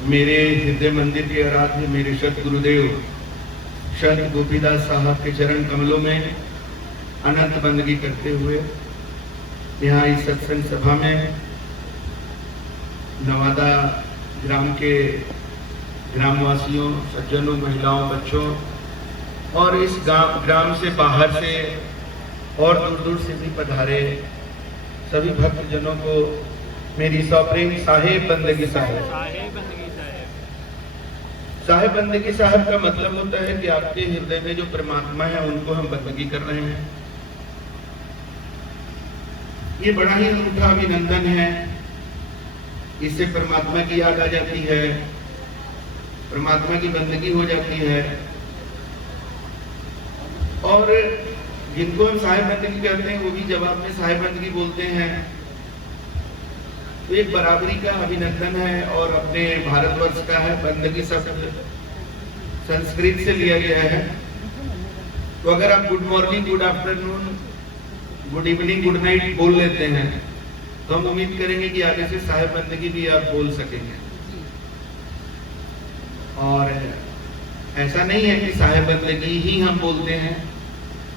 मेरे हृदय मंदिर के आराध्य मेरे सत गुरुदेव संत गोपीदास साहब के चरण कमलों में अनंत बंदगी करते हुए यहाँ इस सत्संग सभा में नवादा ग्राम के ग्रामवासियों, सज्जनों, महिलाओं, बच्चों और इस ग्राम से बाहर से और दूर दूर से भी पधारे सभी भक्तजनों को मेरी सप्रेम साहेब बंदगी साहेब। साहेब बंदगी साहब का मतलब होता है कि आपके हृदय में जो परमात्मा है उनको हम बंदगी कर रहे हैं। ये बड़ा ही अनूठा अभिनंदन है। इससे परमात्मा की याद आ जाती है, परमात्मा की बंदगी हो जाती है। और जिनको हम साहेब बंदगी कहते हैं वो भी जवाब में साहेब बंदगी बोलते हैं। तो एक बराबरी का अभिनंदन है और अपने भारतवर्ष का है। बंदगी शब्द संस्कृत से लिया गया है। तो अगर आप good morning, good afternoon, good evening, good night बोल लेते हैं तो हम उम्मीद करेंगे कि आगे से साहेब बंदगी भी आप बोल सकेंगे। और ऐसा नहीं है कि साहेब बंदगी ही हम बोलते हैं,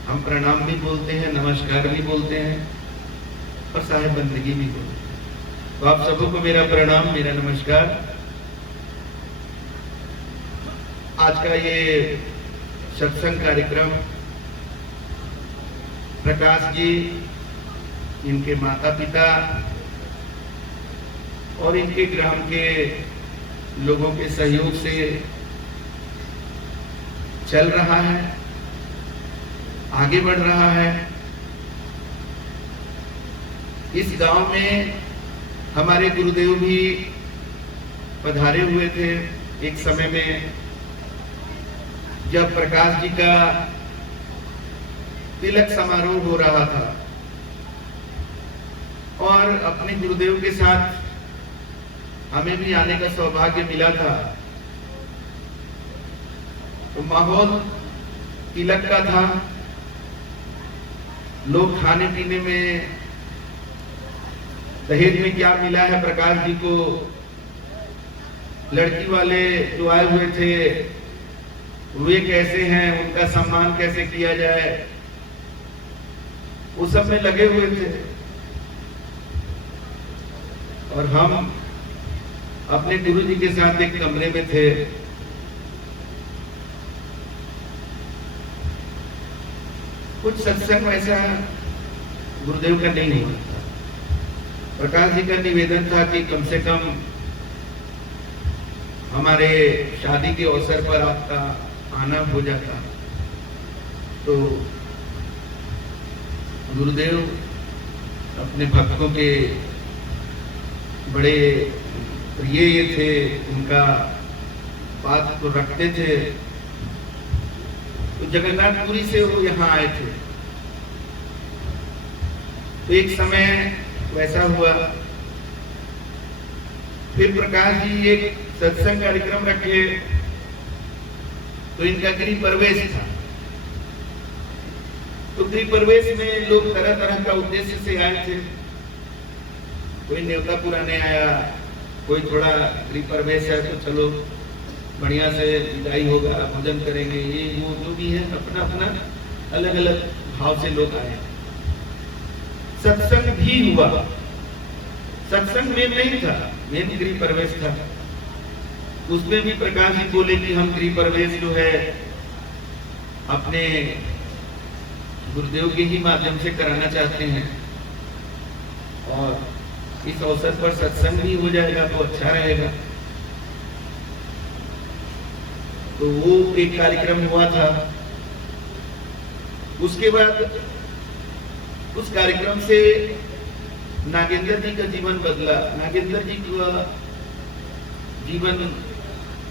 हम प्रणाम भी बोलते हैं, नमस्कार भी बोलते हैं और साहेब बंदगी भी बोलते हैं। तो आप सबको मेरा प्रणाम, मेरा नमस्कार। आज का ये सत्संग कार्यक्रम प्रकाश जी, इनके माता पिता और इनके ग्राम के लोगों के सहयोग से चल रहा है, आगे बढ़ रहा है। इस गांव में हमारे गुरुदेव भी पधारे हुए थे एक समय में, जब प्रकाश जी का तिलक समारोह हो रहा था और अपने गुरुदेव के साथ हमें भी आने का सौभाग्य मिला था। तो माहौल तिलक का था, लोग खाने पीने में, दहेज में क्या मिला है प्रकाश जी को, लड़की वाले जो आए हुए थे वे कैसे हैं, उनका सम्मान कैसे किया जाए, वो सब में लगे हुए थे। और हम अपने गुरु जी के साथ एक कमरे में थे। कुछ सत्संग ऐसा गुरुदेव का नहीं हुआ। प्रकाश जी का निवेदन था कि कम से कम हमारे शादी के अवसर पर आपका आना हो जाता। तो गुरुदेव अपने भक्तों के बड़े प्रिय ये थे, उनका बात तो रखते थे। तो जगन्नाथपुरी से वो यहाँ आए थे। तो एक समय वैसा हुआ, फिर प्रकाश जी एक सत्संग कार्यक्रम रखे तो इनका गृह प्रवेश था। तो गृह प्रवेश में लोग तरह तरह का उद्देश्य से आए थे। कोई न्योता पुराने आया, कोई थोड़ा गृह प्रवेश है तो चलो बढ़िया से विदाई होगा, भोजन करेंगे, ये वो जो भी है, अपना अपना अलग अलग भाव से लोग आए। सत्संग भी हुआ, सत्संग में नहीं था, मेन गृह प्रवेश था। उसमें भी प्रकाश जी बोले कि हम गृह प्रवेश जो है अपने गुरुदेव के ही माध्यम से कराना चाहते हैं और इस अवसर पर सत्संग भी हो जाएगा तो अच्छा रहेगा। तो वो एक कार्यक्रम हुआ था। उसके बाद उस कार्यक्रम से नागेंद्र जी का जीवन बदला। नागेंद्र जी का जीवन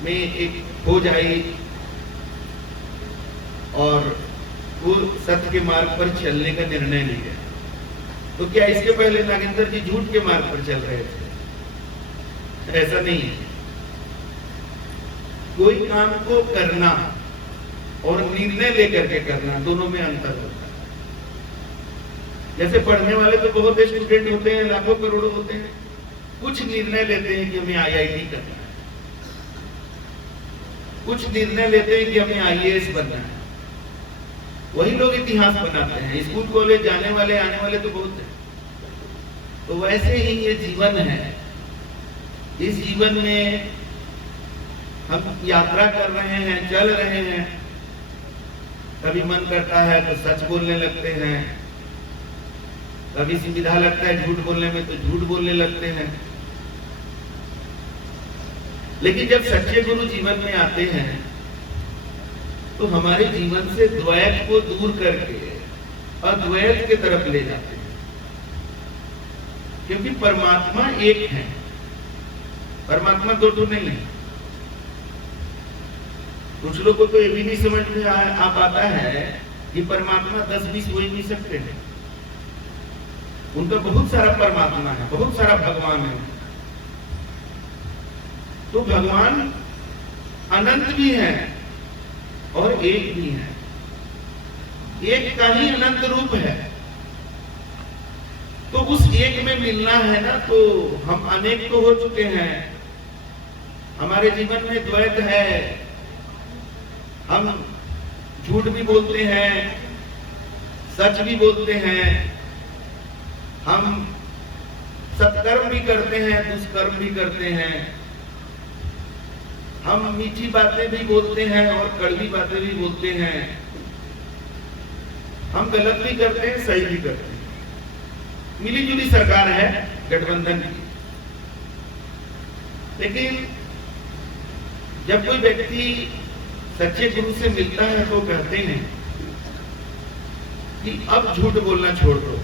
में एक खोज आई और वो सत्य के मार्ग पर चलने का निर्णय लिया। तो क्या इसके पहले नागेंद्र जी झूठ के मार्ग पर चल रहे थे? ऐसा नहीं है। कोई काम को करना और निर्णय लेकर के करना, दोनों में अंतर होता है। जैसे पढ़ने वाले तो बहुत स्टूडेंट होते हैं, लाखों करोड़ों होते हैं, कुछ निर्णय लेते हैं कि हमें IIT करना है, कुछ निर्णय लेते हैं कि हमें आईएएस बनना है, वही लोग इतिहास बनाते हैं। स्कूल कॉलेज जाने वाले आने वाले तो बहुत हैं। तो वैसे ही ये जीवन है। इस जीवन में हम यात्रा कर रहे हैं, चल रहे हैं। कभी मन करता है तो सच बोलने लगते हैं, कभी सुविधा लगता है झूठ बोलने में तो झूठ बोलने लगते हैं। लेकिन जब सच्चे गुरु जीवन में आते हैं तो हमारे जीवन से द्वैत को दूर करके अद्वैत के तरफ ले जाते हैं, क्योंकि परमात्मा एक है, परमात्मा दो तो नहीं है। कुछ लोगों को तो ये भी नहीं समझ में आ पाता है कि परमात्मा 10-20 हो ही नहीं सकते हैं। उनका बहुत सारा परमात्मा है, बहुत सारा भगवान है। तो भगवान अनंत भी है और एक भी है। एक का ही अनंत रूप है। तो उस एक में मिलना है ना, तो हम अनेक तो हो चुके हैं। हमारे जीवन में द्वैत है। हम झूठ भी बोलते हैं, सच भी बोलते हैं, हम सत्कर्म भी करते हैं, दुष्कर्म भी करते हैं, हम मीठी बातें भी बोलते हैं और कड़वी बातें भी बोलते हैं, हम गलत भी करते हैं, सही भी करते हैं। मिली जुली सरकार है गठबंधन की। लेकिन जब कोई व्यक्ति सच्चे गुरु से मिलता है तो कहते हैं कि अब झूठ बोलना छोड़ दो,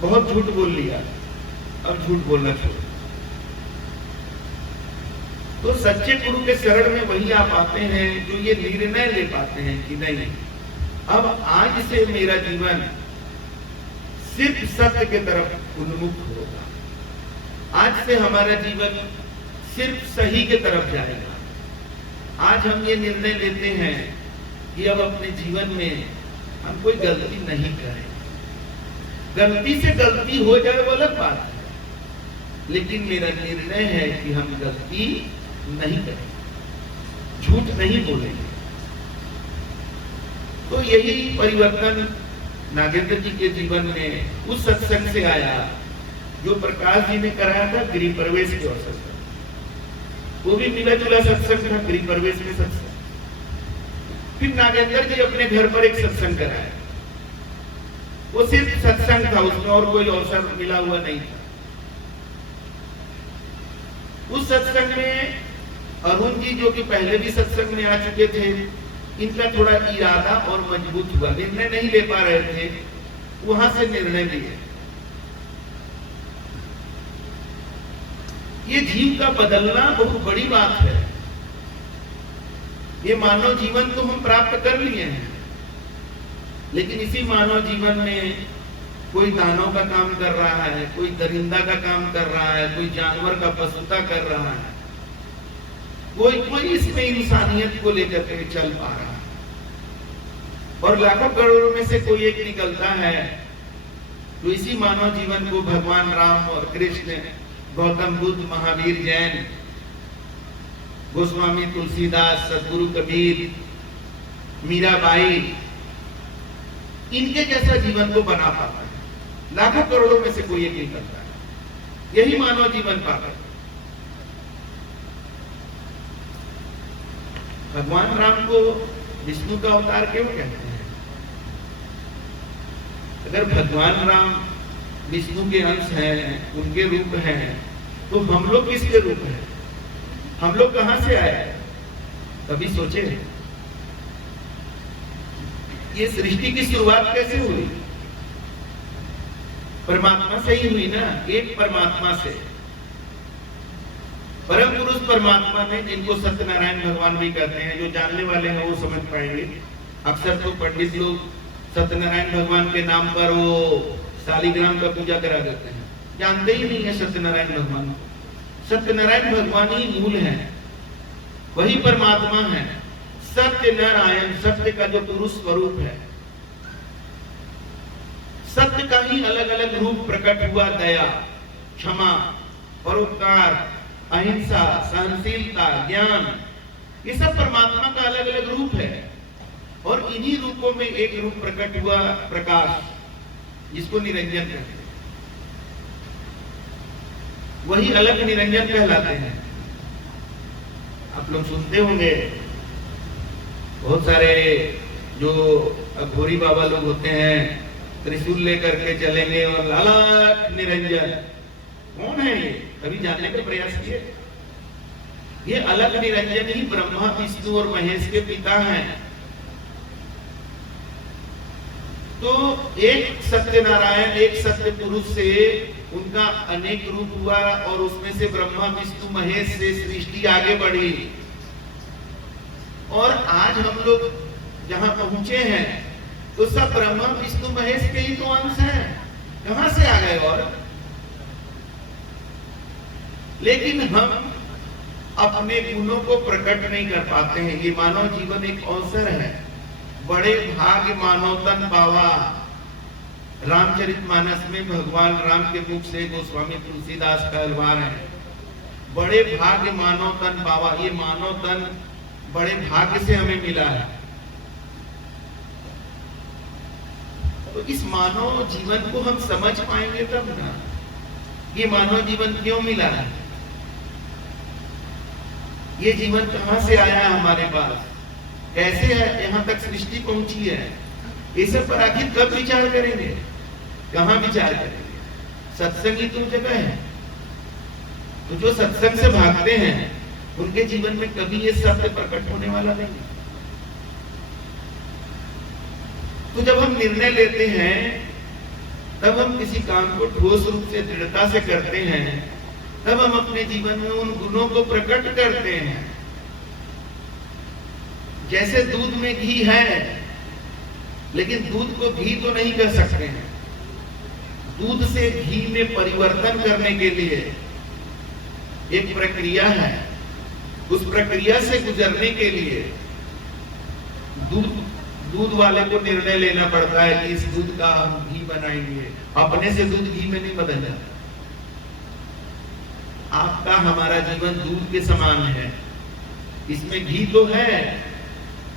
बहुत झूठ बोल लिया, अब झूठ बोलना छोड़ दो। तो सच्चे गुरु के शरण में वही आप आते हैं जो ये निर्णय ले पाते हैं कि नहीं, अब आज से मेरा जीवन सिर्फ सत्य के तरफ उन्मुख होगा। आज से हमारा जीवन सिर्फ सही के तरफ जाएगा। आज हम ये निर्णय लेते हैं कि अब अपने जीवन में हम कोई गलती नहीं करें। गलती से गलती हो जाए वो अलग बात है, लेकिन मेरा निर्णय है कि हम गलती नहीं करेंगे, झूठ नहीं बोलेंगे। तो यही परिवर्तन नागेंद्र जी के जीवन में उस सत्संग से आया जो प्रकाश जी ने कराया था गृह प्रवेश के अवसर पर। वो भी मिला जुला सत्संग था, गृह प्रवेश में सत्संग। फिर नागेंद्र जी अपने घर पर एक सत्संग कराया। वो सिर्फ सत्संग था, उसमें और कोई अवसर मिला हुआ नहीं था। उस सत्संग में अरुण जी जो कि पहले भी सत्संग में आ चुके थे, इनका थोड़ा इरादा और मजबूत हुआ। निर्णय नहीं ले पा रहे थे, वहां से निर्णय लिए। ये जीव का बदलना बहुत बड़ी बात है। ये मानव जीवन तो हम प्राप्त कर लिए हैं, लेकिन इसी मानव जीवन में कोई दानव का काम कर रहा है, कोई दरिंदा का काम कर रहा है, कोई जानवर का पशुता कर रहा है, कोई इसमें इंसानियत को लेकर के चल पा रहा है। और लाखों करोड़ों में से कोई एक निकलता है तो इसी मानव जीवन को भगवान राम और कृष्ण, गौतम बुद्ध, महावीर जैन, गोस्वामी तुलसीदास, सदगुरु कबीर, मीराबाई, इनके जैसा जीवन को बना पाता है। लाखों करोड़ों में से कोई एक निकलता है, यही मानव जीवन पाता है। भगवान राम को विष्णु का अवतार क्यों कहते हैं? अगर भगवान राम विष्णु के अंश हैं, उनके रूप हैं, तो हम लोग किसके रूप हैं? हम लोग कहां से आए? कभी सोचे? ये सृष्टि की शुरुआत कैसे हुई? परमात्मा से ही हुई ना, एक परमात्मा से। परम पुरुष परमात्मा ने, जिनको सत्यनारायण भगवान भी कहते हैं, जो जानने वाले हैं वो समझ पाएंगे। अक्सर तो पंडित लोग सत्यनारायण भगवान के नाम पर वो शालिग्राम का पूजा करा देते हैं, जानते ही नहीं है सत्यनारायण भगवान को। सत्यनारायण भगवान ही मूल है, वही परमात्मा है। सत्य नारायण, सत्य का जो पुरुष स्वरूप है, सत्य का ही अलग अलग रूप प्रकट हुआ। दया, क्षमा, परोपकार, अहिंसा, सहनशीलता, ज्ञान, ये सब परमात्मा का अलग अलग रूप है। और इन्हीं रूपों में एक रूप प्रकट हुआ प्रकाश, जिसको निरंजन कहते हैं। वही अलग निरंजन कहलाते हैं। आप लोग सुनते होंगे बहुत सारे जो अघोरी बाबा लोग होते हैं, त्रिशूल लेकर के चलेंगे और अलग निरंजन। कौन है ये? कभी जानने का प्रयास किए? ये अलग निरंजन ही ब्रह्मा विष्णु और महेश के पिता हैं। तो एक सत्यनारायण, एक सत्य पुरुष से उनका अनेक रूप हुआ और उसमें से ब्रह्मा विष्णु महेश से सृष्टि आगे बढ़ी। और आज हम लोग जहां पहुंचे हैं तो सब ब्रह्मा विष्णु महेश के ही तो अंश हैं। कहां से आ गए? और लेकिन हम अपने गुणों को प्रकट नहीं कर पाते हैं। ये मानव जीवन एक अवसर है। बड़े भाग्य मानव तन पावा। रामचरितमानस में भगवान राम के मुख से गोस्वामी तुलसीदास का अलवार है, बड़े भाग्य मानव तन पावा। ये मानव तन बड़े भाग्य से हमें मिला है। तो इस मानव जीवन को हम समझ पाएंगे तब ना, ये मानव जीवन क्यों मिला है, ये जीवन कहां से आया हमारे पास, कैसे है यहां तक सृष्टि पहुंची है, ये सब पर आखिर कब विचार करेंगे, कहां विचार करेंगे? सत्संग ही तो जगह है। तो जो सत्संग से भागते हैं उनके जीवन में कभी ये सत्य प्रकट होने वाला नहीं। तो जब हम निर्णय लेते हैं तब हम किसी काम को ठोस रूप से दृढ़ता से करते हैं, तब हम अपने जीवन में उन गुणों को प्रकट करते हैं। जैसे दूध में घी है, लेकिन दूध को घी तो नहीं कह सकते हैं। दूध से घी में परिवर्तन करने के लिए एक प्रक्रिया है। उस प्रक्रिया से गुजरने के लिए दूध वाले को निर्णय लेना पड़ता है कि इस दूध का हम घी बनाएंगे। अपने से दूध घी में नहीं बदल जाता। आपका हमारा जीवन दूध के समान है। इसमें घी तो है,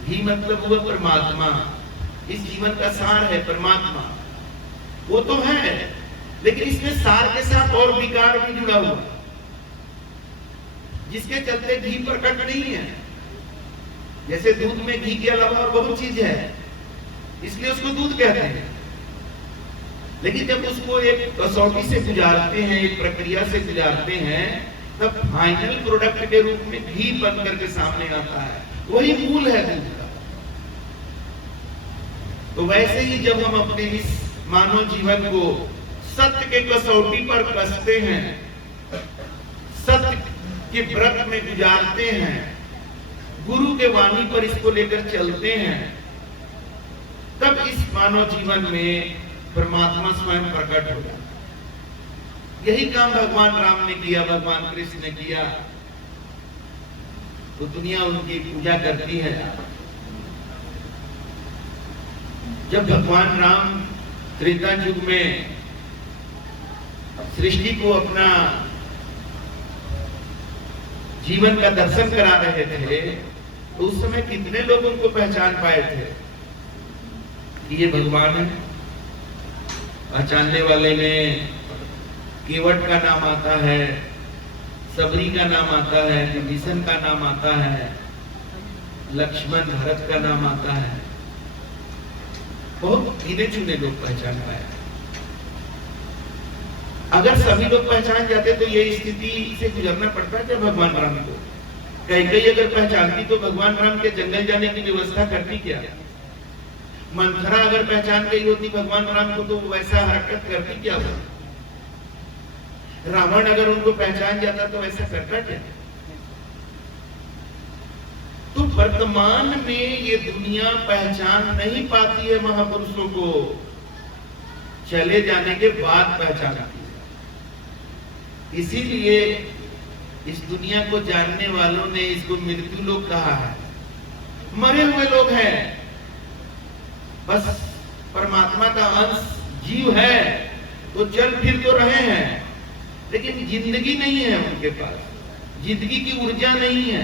घी मतलब वो परमात्मा, इस जीवन का सार है परमात्मा, वो तो है, लेकिन इसमें सार के साथ और विकार भी जुड़ा हुआ, जिसके चलते घी प्रकट नहीं है। जैसे दूध में घी के अलावा और बहुत चीज है, इसलिए उसको दूध कहते हैं। लेकिन जब उसको एक कसौटी से गुजारते हैं, एक प्रक्रिया से गुजारते हैं, तब फाइनल प्रोडक्ट के रूप में घी बन करके सामने आता है। वही मूल है दूध का। तो वैसे ही जब हम अपने इस मानव जीवन को सत्य के कसौटी पर कसते हैं, सत्य के व्रत में गुजारते हैं, गुरु के वाणी पर इसको लेकर चलते हैं, तब इस मानव जीवन में परमात्मा स्वयं प्रकट हो जाता। यही काम भगवान राम ने किया, भगवान कृष्ण ने किया। तो दुनिया उनकी पूजा करती है। जब भगवान राम त्रेता युग में सृष्टि को अपना जीवन का दर्शन करा रहे थे, तो उस समय कितने लोग उनको पहचान पाए थे कि ये भगवान है? पहचानने वाले में केवट का नाम आता है, सबरी का नाम आता है, विभीषण का नाम आता है, लक्ष्मण भरत का नाम आता है। बहुत गिने चुने लोग पहचान पाए। अगर सभी लोग पहचान जाते तो ये स्थिति से गुजरना पड़ता क्या भगवान राम को? कई अगर पहचानती तो भगवान राम के जंगल जाने की व्यवस्था करती क्या? मंथरा अगर पहचान गई होती भगवान राम को तो वैसा हरकत करती क्या? रावण अगर उनको पहचान जाता तो ऐसा करता क्या? तो वर्तमान में ये दुनिया पहचान नहीं पाती है महापुरुषों को, चले जाने के बाद पहचानती है। इसीलिए इस दुनिया को जानने वालों ने इसको मृत्यु लोक कहा है। मरे हुए लोग हैं, बस परमात्मा का अंश जीव है तो चल फिर तो रहे हैं, लेकिन जिंदगी नहीं है उनके पास, जिंदगी की ऊर्जा नहीं है।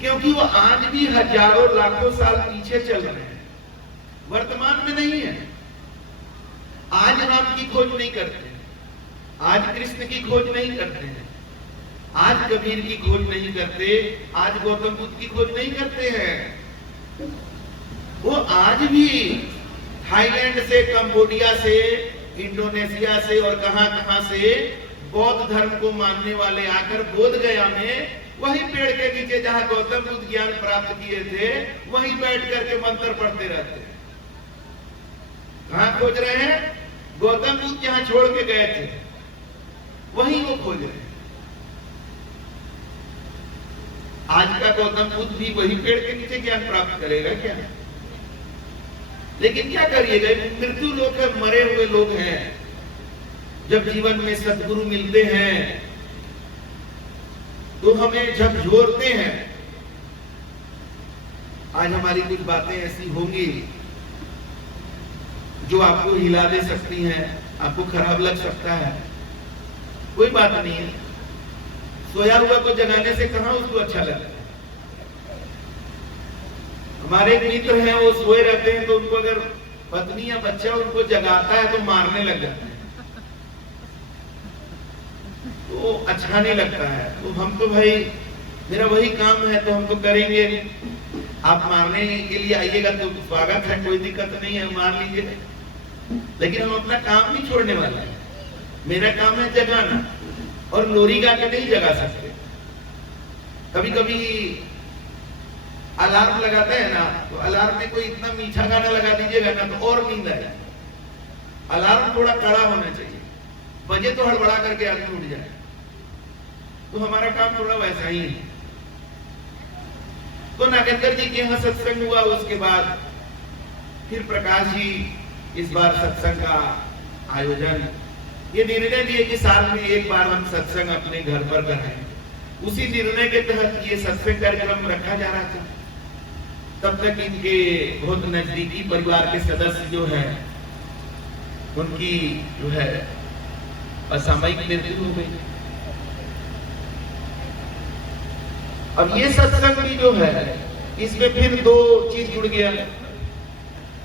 क्योंकि वो आज भी हजारों लाखों साल पीछे चल रहे हैं, वर्तमान में नहीं है। आज राम की खोज नहीं करते, आज कृष्ण की खोज नहीं करते हैं, आज कबीर की खोज नहीं करते, आज गौतम बुद्ध की खोज नहीं करते हैं। वो आज भी थाईलैंड से, कंबोडिया से, इंडोनेशिया से और कहां से बौद्ध धर्म को मानने वाले आकर बोध गया में वही पेड़ के नीचे जहां गौतम बुद्ध ज्ञान प्राप्त किए थे वहीं बैठ करके मंत्र पढ़ते रहते हैं। कहां खोज रहे हैं? गौतम बुद्ध जहां छोड़ के गए थे वहीं वो खोज रहे हैं। आज का गौतम बुद्ध भी वही पेड़ के नीचे ज्ञान प्राप्त करेगा क्या? लेकिन क्या करिएगा, मृत्यु लोग है, मरे हुए लोग हैं। जब जीवन में सद्गुरु मिलते हैं तो हमें झकझोरते हैं। आज हमारी कुछ बातें ऐसी होंगी जो आपको हिला दे सकती हैं, आपको खराब लग सकता है, कोई बात नहीं है। सोया हुआ को जगाने से कहां उसको अच्छा लगता है। हमारे एक मित्र हैं, वो सोए रहते हैं तो उनको अगर पत्नी या बच्चा उनको जगाता है तो मारने लग जाते हैं, तो अच्छा नहीं लगता है। तो हम तो भाई, मेरा वही काम है तो हम तो करेंगे। आप मारने के लिए आइएगा तो स्वागत है, कोई दिक्कत नहीं है, मार लीजिए। लेकिन हम अपना काम नहीं छोड़ने वाले हैं। मेरा काम है जगाना, और लोरी गा के नहीं जगा सकते। कभी कभी अलार्म लगाते हैं ना, तो अलार्म में कोई इतना मीठा गाना लगा दीजिएगा ना तो और नींद आए। अलार्म थोड़ा कड़ा होना चाहिए, बजे तो हड़बड़ा करके आदमी उठ जाए। तो हमारा काम थोड़ा वैसा ही है। तो नागेंद्र जी के यहाँ सत्संग हुआ, उसके बाद फिर प्रकाश जी इस बार सत्संग का आयोजन, ये निर्णय लिए कि साल में एक बार हम सत्संग अपने घर पर कराएं। उसी निर्णय के तहत ये सत्संग कार्यक्रम रखा जा रहा था। तब तक इनके बहुत नजदीकी परिवार के सदस्य जो है उनकी जो है असामयिक मृत्यु हो गई। अब ये सत्संग भी जो है इसमें फिर दो चीज जुड़ गया,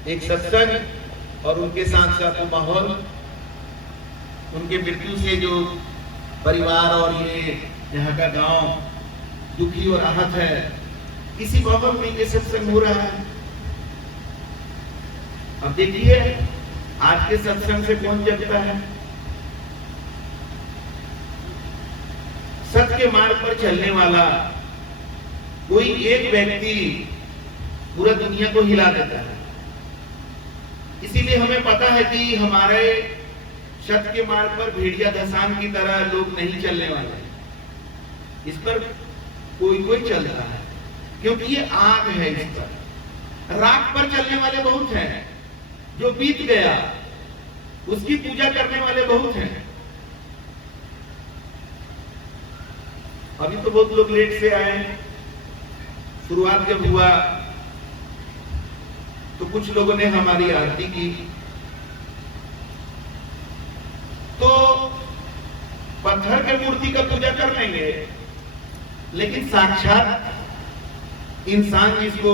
एक सत्संग और उनके साथ साथ माहौल। उनके मृत्यु से जो परिवार और ये यहाँ का गांव दुखी और आहत है, इसी माहौल में ये सत्संग हो रहा है। अब देखिए आज के सत्संग से कौन जगता है। सत्य के मार्ग पर चलने वाला कोई एक व्यक्ति पूरा दुनिया को हिला देता है। इसीलिए हमें पता है कि हमारे सत्य के मार्ग पर भेड़िया धसान की तरह लोग नहीं चलने वाले। इस पर कोई कोई चल रहा है क्योंकि ये आग है। इस पर राख पर चलने वाले बहुत हैं, जो बीत गया उसकी पूजा करने वाले बहुत हैं। अभी तो बहुत लोग लेट से आए। शुरुआत जब हुआ तो कुछ लोगों ने हमारी आरती की, तो पत्थर के मूर्ति का पूजा कर लेंगे, लेकिन साक्षात इंसान जिसको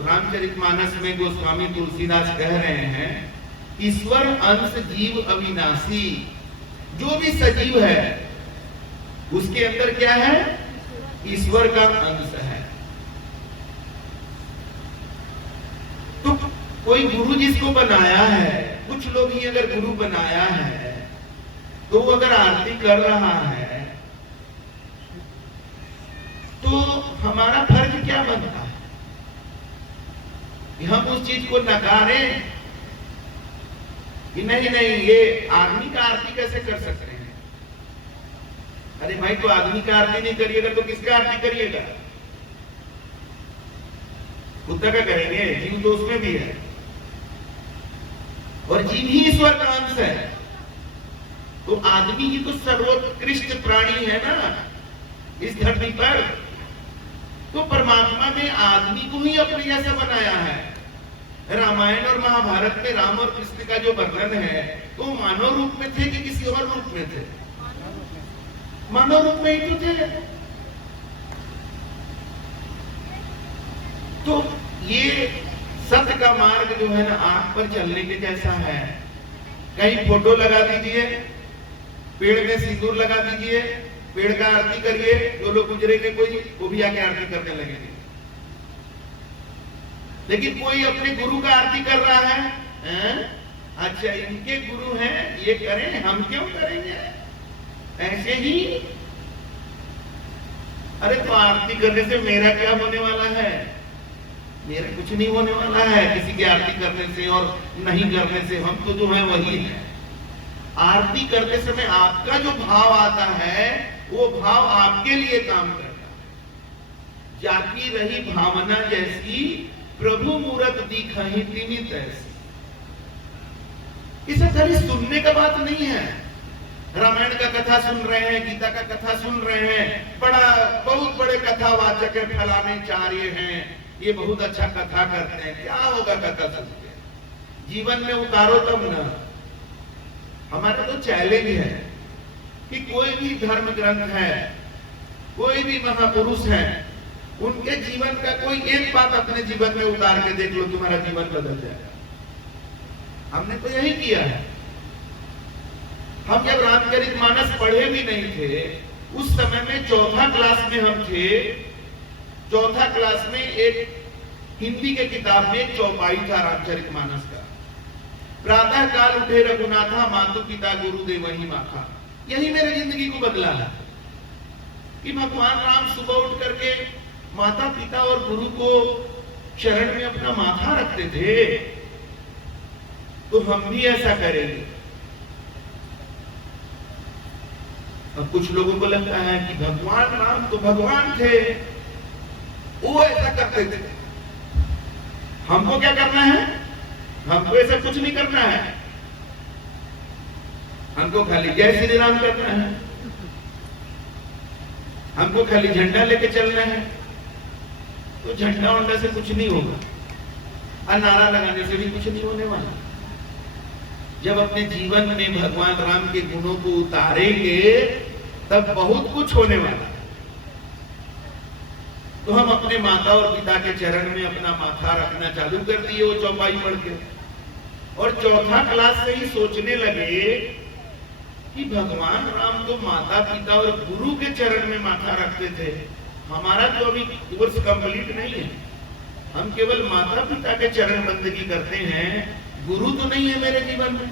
रामचरितमानस में गोस्वामी तुलसीदास कह रहे हैं, ईश्वर अंश जीव अविनाशी, जो भी सजीव है उसके अंदर क्या है? ईश्वर का अंश है। तो कोई गुरु जिसको बनाया है, कुछ लोग ही अगर गुरु बनाया है तो वो अगर आरती कर रहा है तो हमारा फर्ज क्या बनता है कि हम उस चीज को नकारें कि नहीं नहीं ये आदमी का आरती कैसे कर सकते हैं। अरे भाई, तो आदमी का आरती नहीं करिएगा तो किसका आरती करिएगा? कुत्ता का करेंगे? जीव तो उसमें भी है, और जीव ही ईश्वर का अंश है। तो आदमी ही तो सर्वोत्कृष्ट प्राणी है ना इस धरती पर। तो परमात्मा ने आदमी को ही अपने जैसा बनाया है। रामायण और महाभारत में राम और कृष्ण का जो वर्णन है तो मानव रूप में थे कि किसी और रूप में थे? मानव रूप में ही तो थे। तो ये सत्य का मार्ग जो है ना आंख पर चलने के जैसा है। कहीं फोटो लगा दीजिए, पेड़ में सिंदूर लगा दीजिए, पेड़ का आरती करिए, जो लोग गुजरेंगे कोई वो भी आके आरती करने लगेंगे। लेकिन कोई अपने गुरु का आरती कर रहा है, अच्छा इनके गुरु हैं ये करें, हम क्यों करेंगे? ऐसे ही अरे तो आरती करने से मेरा क्या होने वाला है? मेरा कुछ नहीं होने वाला है किसी की आरती करने से और नहीं करने से। हम तो जो है वही है। आरती करते समय आपका जो भाव आता है वो भाव आपके लिए काम करता है। जाकी रही भावना जैसी, प्रभु मूरत दिखाई तिनी तैसी। इसे खाली सुनने का बात नहीं है। रामायण का कथा सुन रहे हैं, गीता का कथा सुन रहे हैं, बहुत बड़े कथावाचक है, फलाने चार्य हैं, ये बहुत अच्छा कथा करते हैं। क्या होगा कथा सुन के? जीवन में उतारो तब ना। हमारा तो चैलेंज है कि कोई भी धर्म ग्रंथ है, कोई भी महापुरुष है, उनके जीवन का कोई एक बात अपने जीवन में उतार के देख लो, तुम्हारा जीवन बदल जाएगा। हमने तो यही किया है। हम जब रामचरितमानस पढ़े भी नहीं थे, उस समय में चौथा क्लास में हम थे। चौथा क्लास में एक हिंदी के किताब में चौपाई था रामचरितमानस का। प्रातः काल उठे रघुनाथा, मातु पिता गुरुदेव वही माथा। यही मेरे जिंदगी को बदला है कि भगवान राम सुबह उठ करके माता पिता और गुरु को चरण में अपना माथा रखते थे, तो हम भी ऐसा करेंगे। अब कुछ लोगों को लगता है कि भगवान राम तो भगवान थे, वो ऐसा करते थे, हमको क्या करना है? हमको ऐसा कुछ नहीं करना है। हमको खाली जय श्री राम करना है, हमको खाली झंडा लेके चलना है। तो झंडा वंडा से कुछ नहीं होगा और नारा लगाने से भी कुछ नहीं होने वाला। जब अपने जीवन में भगवान राम के गुणों को उतारेंगे तब बहुत कुछ होने वाला है। तो हम अपने माता और पिता के चरण में अपना माथा रखना चालू कर दिए वो चौपाई पढ़ के, और चौथा क्लास से ही सोचने लगे कि भगवान राम तो माता पिता और गुरु के चरण में माथा रखते थे। हमारा तो अभी कोर्स कंप्लीट नहीं है, हम केवल माता पिता के चरण बंदगी करते हैं, गुरु तो नहीं है मेरे जीवन में।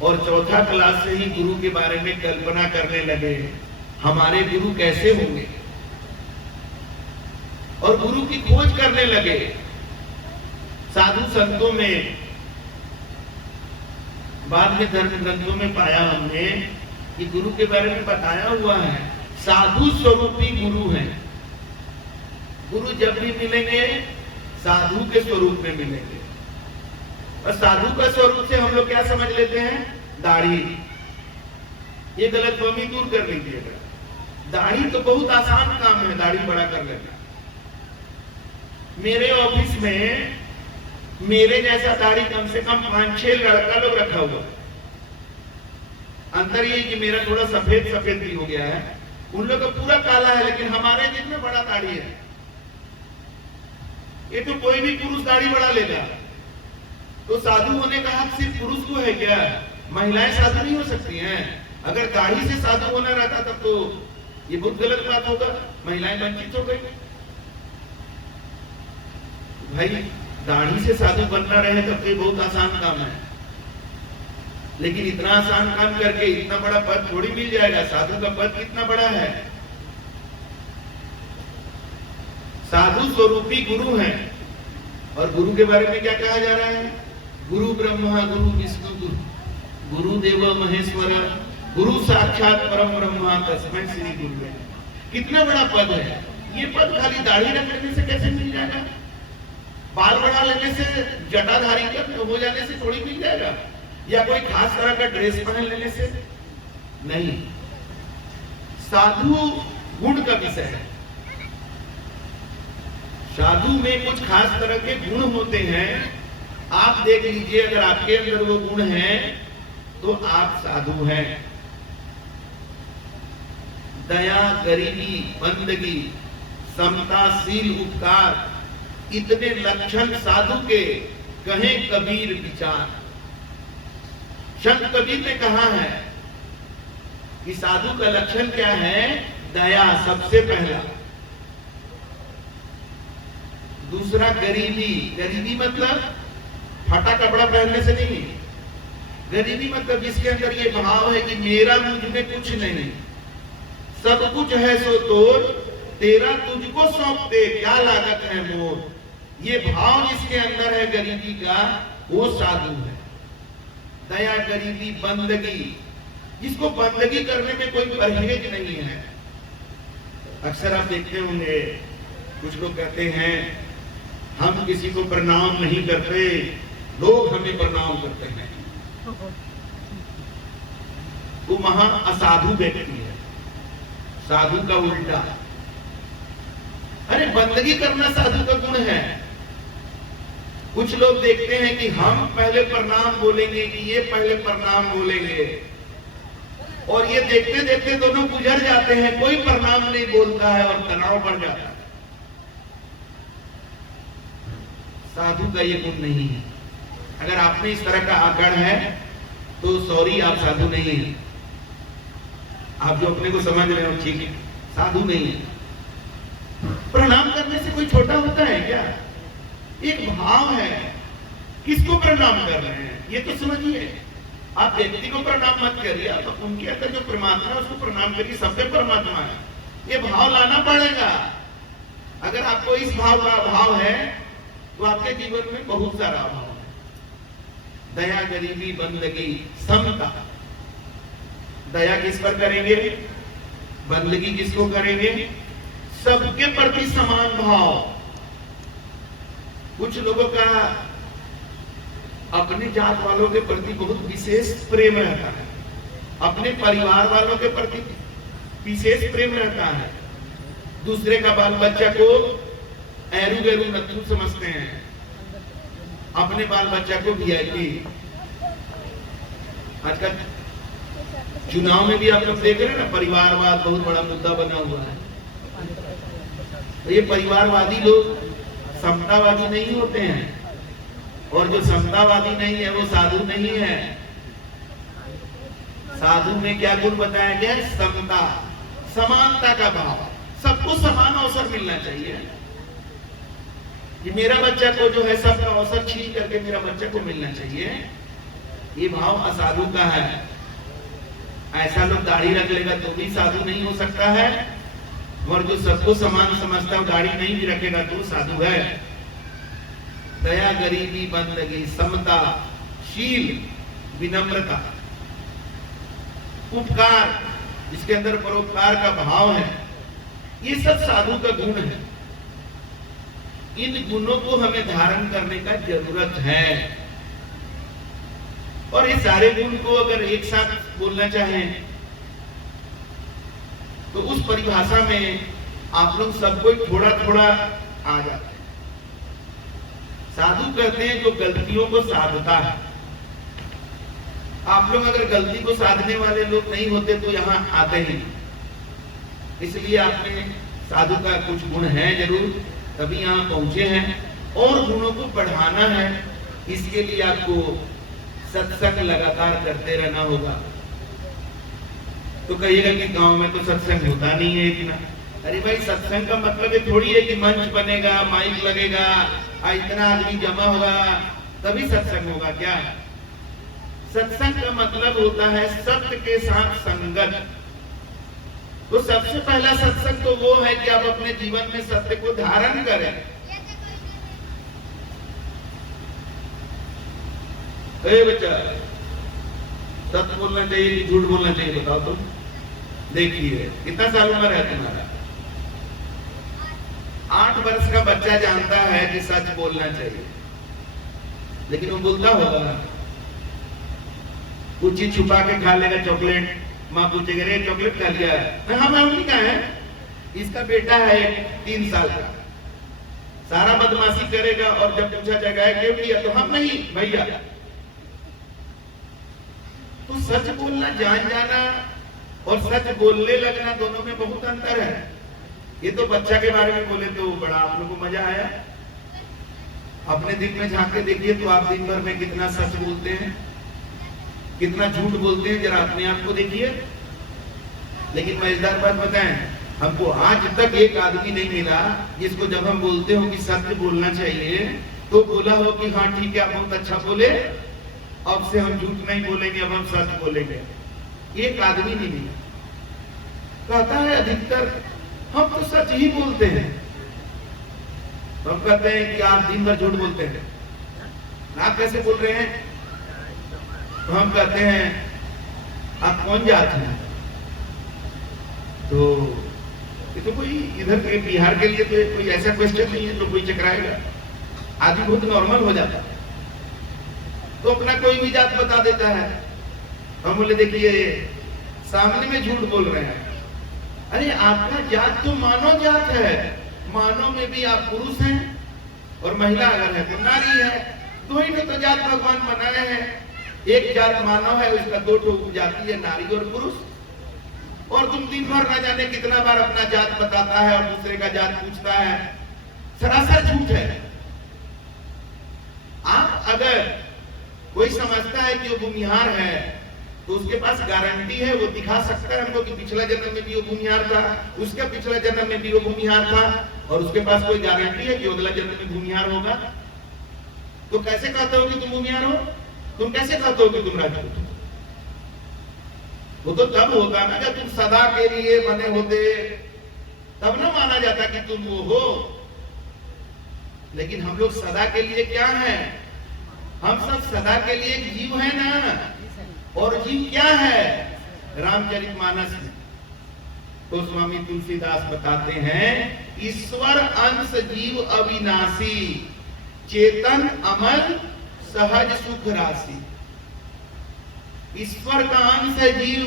और चौथा क्लास से ही गुरु के बारे में कल्पना करने लगे, हमारे गुरु कैसे होंगे, और गुरु की खोज करने लगे। साधु संतों में, बाद में धर्म ग्रंथों में पाया हमने कि गुरु के बारे में बताया हुआ है, साधु स्वरूपी गुरु हैं। गुरु जब भी मिलेंगे साधु के स्वरूप में मिलेंगे। और साधु का स्वरूप से हम लोग क्या समझ लेते हैं? दाढ़ी। ये गलतफहमी दूर कर लीजिएगा। दाढ़ी तो बहुत आसान काम है, दाढ़ी बड़ा कर लेना। मेरे ऑफिस में मेरे जैसा दाढ़ी कम से कम 5-6 लड़का लोग रखा हुआ। अंतर ये कि मेरा थोड़ा सफेद सफेद भी हो गया है, उन लोग का पूरा काला है, लेकिन हमारे जितना बड़ा दाढ़ी है। ये तो कोई भी पुरुष दाढ़ी बढ़ा लेगा। तो साधु होने का हक सिर्फ पुरुष को है क्या? महिलाएं साधु नहीं हो सकती हैं? अगर दाढ़ी से साधु होना रहता तब तो ये बहुत गलत बात होगा, महिलाएं वंचित हो गई। भाई दाढ़ी से साधु बनना रहे तब तो ये बहुत आसान काम है, लेकिन इतना आसान काम करके इतना बड़ा पद थोड़ी मिल जाएगा। साधु का पद कितना बड़ा है। साधु स्वरूपी गुरु हैं। और गुरु के बारे में क्या कहा जा रहा है? गुरु ब्रह्मा गुरु विष्णु गुरु देव महेश्वर गुरु साक्षात परम ब्रह्मा तस्मै श्री गुरुवे। कितना बड़ा पद है। ये पद खाली दाढ़ी रख लेने से कैसे मिल जाएगा? बाल बढ़ा लेने से, जटाधारी हो जाने से थोड़ी मिल जाएगा, या कोई खास तरह का ड्रेस पहन लेने से नहीं। साधु गुण का विषय है। साधु में कुछ खास तरह के गुण होते हैं। आप देख लीजिए, अगर आपके अंदर वो गुण हैं तो आप साधु हैं। दया, गरीबी, बंदगी, समता, शील, उपकार, इतने लक्षण साधु के कहे कबीर विचार। संत कबीर ने कहा है कि साधु का लक्षण क्या है? दया सबसे पहला, दूसरा गरीबी। गरीबी मतलब फटा कपड़ा पहनने से नहीं, गरीबी मतलब जिसके अंदर ये भाव है कि मेरा मुझ में कुछ नहीं, सब कुछ है सो तोर, तेरा तुझको सौंप दे क्या लागत है मोर। ये भाव जिसके अंदर है गरीबी का, वो साधु है। दया, गरीबी, बंदगी, जिसको बंदगी करने में कोई परहेज नहीं है। अक्सर आप देखते होंगे कुछ लोग कहते हैं हम किसी को प्रणाम नहीं करते, लोग हमें प्रणाम करते हैं। वो महा असाधु व्यक्ति है, साधु का उल्टा। अरे बंदगी करना साधु का गुण है। कुछ लोग देखते हैं कि हम पहले प्रणाम बोलेंगे कि ये पहले प्रणाम बोलेंगे, और ये देखते देखते दोनों गुजर जाते हैं, कोई प्रणाम नहीं बोलता है और तनाव बढ़ जाता है। साधु का ये गुण नहीं है। अगर आप में इस तरह का आकड़ है तो सॉरी, आप साधु नहीं है। आप जो अपने को समझ रहे हो ठीक है, साधु नहीं है। प्रणाम करने से कोई छोटा होता है क्या? एक भाव है, किसको प्रणाम कर रहे हैं ये तो समझिए। आप व्यक्ति को प्रणाम मत करिए, आप उनके अंदर जो परमात्मा है उसको प्रणाम करिए। सब पे परमात्मा है, ये भाव लाना पड़ेगा। अगर आपको इस भाव का अभाव है तो आपके जीवन में बहुत सारा अभाव है। दया, गरीबी, बंदगी, समता। दया किस पर करेंगे? बंदगी किसको करेंगे? सबके प्रति समान भाव। कुछ लोगों का अपने जात वालों के प्रति बहुत विशेष प्रेम रहता है, अपने परिवार वालों के प्रति विशेष प्रेम रहता है। दूसरे का बाल बच्चा को एरू गेरू नथु समझते हैं, अपने बाल बच्चा को वीआईपी। आजकल चुनाव में भी आप लोग देख रहे हैं ना, परिवारवाद बहुत बड़ा मुद्दा बना हुआ है। तो ये परिवारवादी लोग समतावादी नहीं होते हैं, और जो समतावादी नहीं है वो साधु नहीं है। साधु में क्या गुण बताया गया? समता, समानता का भाव। सबको समान अवसर मिलना चाहिए। कि मेरा बच्चा को जो है सबका अवसर छीन करके मेरा बच्चा को मिलना चाहिए, ये भाव असाधु का है। ऐसा लोग दाढ़ी रख लेगा तो भी साधु नहीं हो सकता है, और जो सबको समान समझता है दाढ़ी नहीं भी रखेगा तो साधु है। दया, गरीबी, बंदगी, समता, शील, विनम्रता, उपकार, जिसके अंदर परोपकार का भाव है, ये सब साधु का गुण है। इन गुणों को हमें धारण करने का जरूरत है। और ये सारे गुण को अगर एक साथ बोलना चाहें तो उस परिभाषा में आप लोग सबको थोड़ा थोड़ा आ जाते हैं। साधु कहते हैं जो गलतियों को साधता है। आप लोग अगर गलती को साधने वाले लोग नहीं होते तो यहाँ आते ही नहीं। इसलिए आपने साधु का कुछ गुण है जरूर, तभी यहाँ पहुंचे हैं। और गुणों को बढ़ाना है, इसके लिए आपको सत्संग लगातार करते रहना होगा। तो कहिएगा कि गांव में तो सत्संग होता नहीं है इतना। अरे भाई, सत्संग का मतलब ये थोड़ी है कि मंच बनेगा, माइक लगेगा, इतना आदमी जमा होगा तभी सत्संग होगा। क्या सत्संग का मतलब होता है सत्य के साथ संगत। तो सबसे पहला सत्संग तो वो है कि आप अपने जीवन में सत्य को धारण करें। बच्चा, सत्य बोलना चाहिए कि झूठ बोलना चाहिए? बताओ तुम। देखिए कितना साल उम्र है तुम्हारा? 8 वर्ष का बच्चा जानता है कि सच बोलना चाहिए, लेकिन वो बोलता होगा। कुछ चीज छुपा के खा लेगा, चॉकलेट। माँ पूछेगी रे चॉकलेट खा लिया? हाँ मम्मी का है। इसका बेटा है 3 साल का, सारा बदमाशी करेगा, और जब पूछा जाएगा क्यों किया तो हम नहीं भैया। तो सच बोलना जान जाना और सच बोलने लगना दोनों में बहुत अंतर है। ये तो बच्चा के बारे में बोले तो बड़ा आप लोगों को मजा आया। अपने दिल में झांक के देखिए तो आप दिन भर में कितना सच बोलते हैं, कितना झूठ बोलते हैं, जरा अपने आप को देखिए। लेकिन मजेदार बात बताएं, हमको आज तक एक आदमी नहीं मिला जिसको जब हम बोलते हो कि सत्य बोलना चाहिए तो बोला हो कि हाँ ठीक है आप बहुत अच्छा बोले, अब से हम झूठ नहीं बोलेंगे, अब हम सच बोलेंगे। एक आदमी नहीं मिला। कहता है अधिकतर हम तो सच ही बोलते हैं। तो हम कहते हैं कि आप दिन भर झूठ बोलते हैं, आप कैसे बोल रहे हैं? तो हम कहते हैं आप कौन जात हैं? तो ये तो कोई इधर के बिहार के लिए तो कोई ऐसा क्वेश्चन नहीं है जो कोई चकराएगा, आदमी बहुत नॉर्मल हो जाता है। तो अपना कोई भी जात बता देता है। हम बोले देखिए सामने में झूठ बोल रहे हैं। अरे आपका जात तो मानव जात है, मानव में भी आप पुरुष हैं और महिला अगर है तो नारी है। दो ही तो जात भगवान बनाए हैं। एक जात मानव है, उसका दो जाति है, नारी और पुरुष। और तुम दिन भर न जाने कितना बार अपना जात बताता है और दूसरे का जात पूछता है, सरासर झूठ है। आप अगर कोई समझता है कि वो भूमिहार है तो उसके पास गारंटी है, वो दिखा सकता है हमको कि पिछला जन्म में भी वो भूमिहार था, उसका पिछला जन्म में भी वो भूमिहार था, और उसके पास कोई गारंटी है कि अगला जन्म में भूमिहार होगा। तो कैसे कहते हो कि तुम भूमिहार हो? तुम कैसे कहते हो कि तुम राजपूत हो? वो तो तब होता ना जब तुम सदा के लिए बने होते, तब ना माना जाता कि तुम वो हो। लेकिन हम लोग सदा के लिए क्या हैं? हम सब सदा के लिए जीव है ना। और जीव क्या है? रामचरितमानस में तो स्वामी तुलसीदास बताते हैं, ईश्वर अंश जीव अविनाशी, चेतन अमल सहज सुख राशि। ईश्वर का अंश है जीव,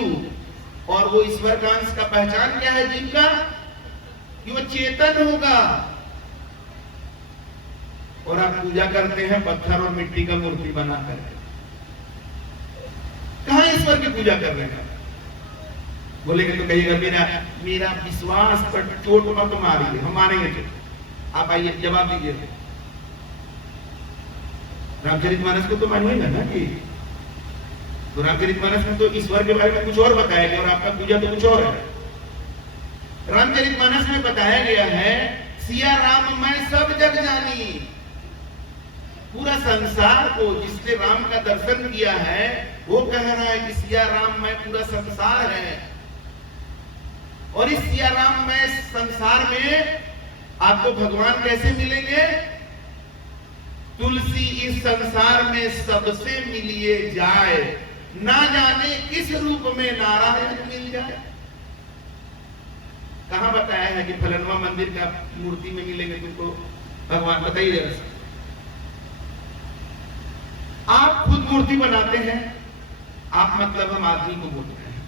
और वो ईश्वर का अंश का पहचान क्या है जीव का? कि वो चेतन होगा। और आप पूजा करते हैं पत्थर और मिट्टी का मूर्ति बनाकर, कहां ईश्वर की पूजा कर रहे हैं? बोलेंगे तो कहिएगा मेरा विश्वास पर चोट मत मारिए, हम मानेंगे। आप आइए जवाब दीजिए। रामचरितमानस को तो मानिएगा ना कि तो रामचरितमानस में तो ईश्वर के बारे में कुछ और बताया गया और आपका पूजा तो कुछ और है। रामचरितमानस में बताया गया है, सिया राम मैं सब जग जानी। पूरा संसार को जिसने राम का दर्शन किया है वो कह रहा है कि सिया राम में पूरा संसार है। और इस सिया राम में संसार में आपको भगवान कैसे मिलेंगे? तुलसी इस संसार में सबसे मिलिए जाए, ना जाने किस रूप में नारायण मिल जाए। कहां बताया है कि फलनवा मंदिर का मूर्ति में मिलेंगे तुमको भगवान? बताइए। आप खुद मूर्ति बनाते हैं, आप मतलब हम आदमी को बोलते हैं,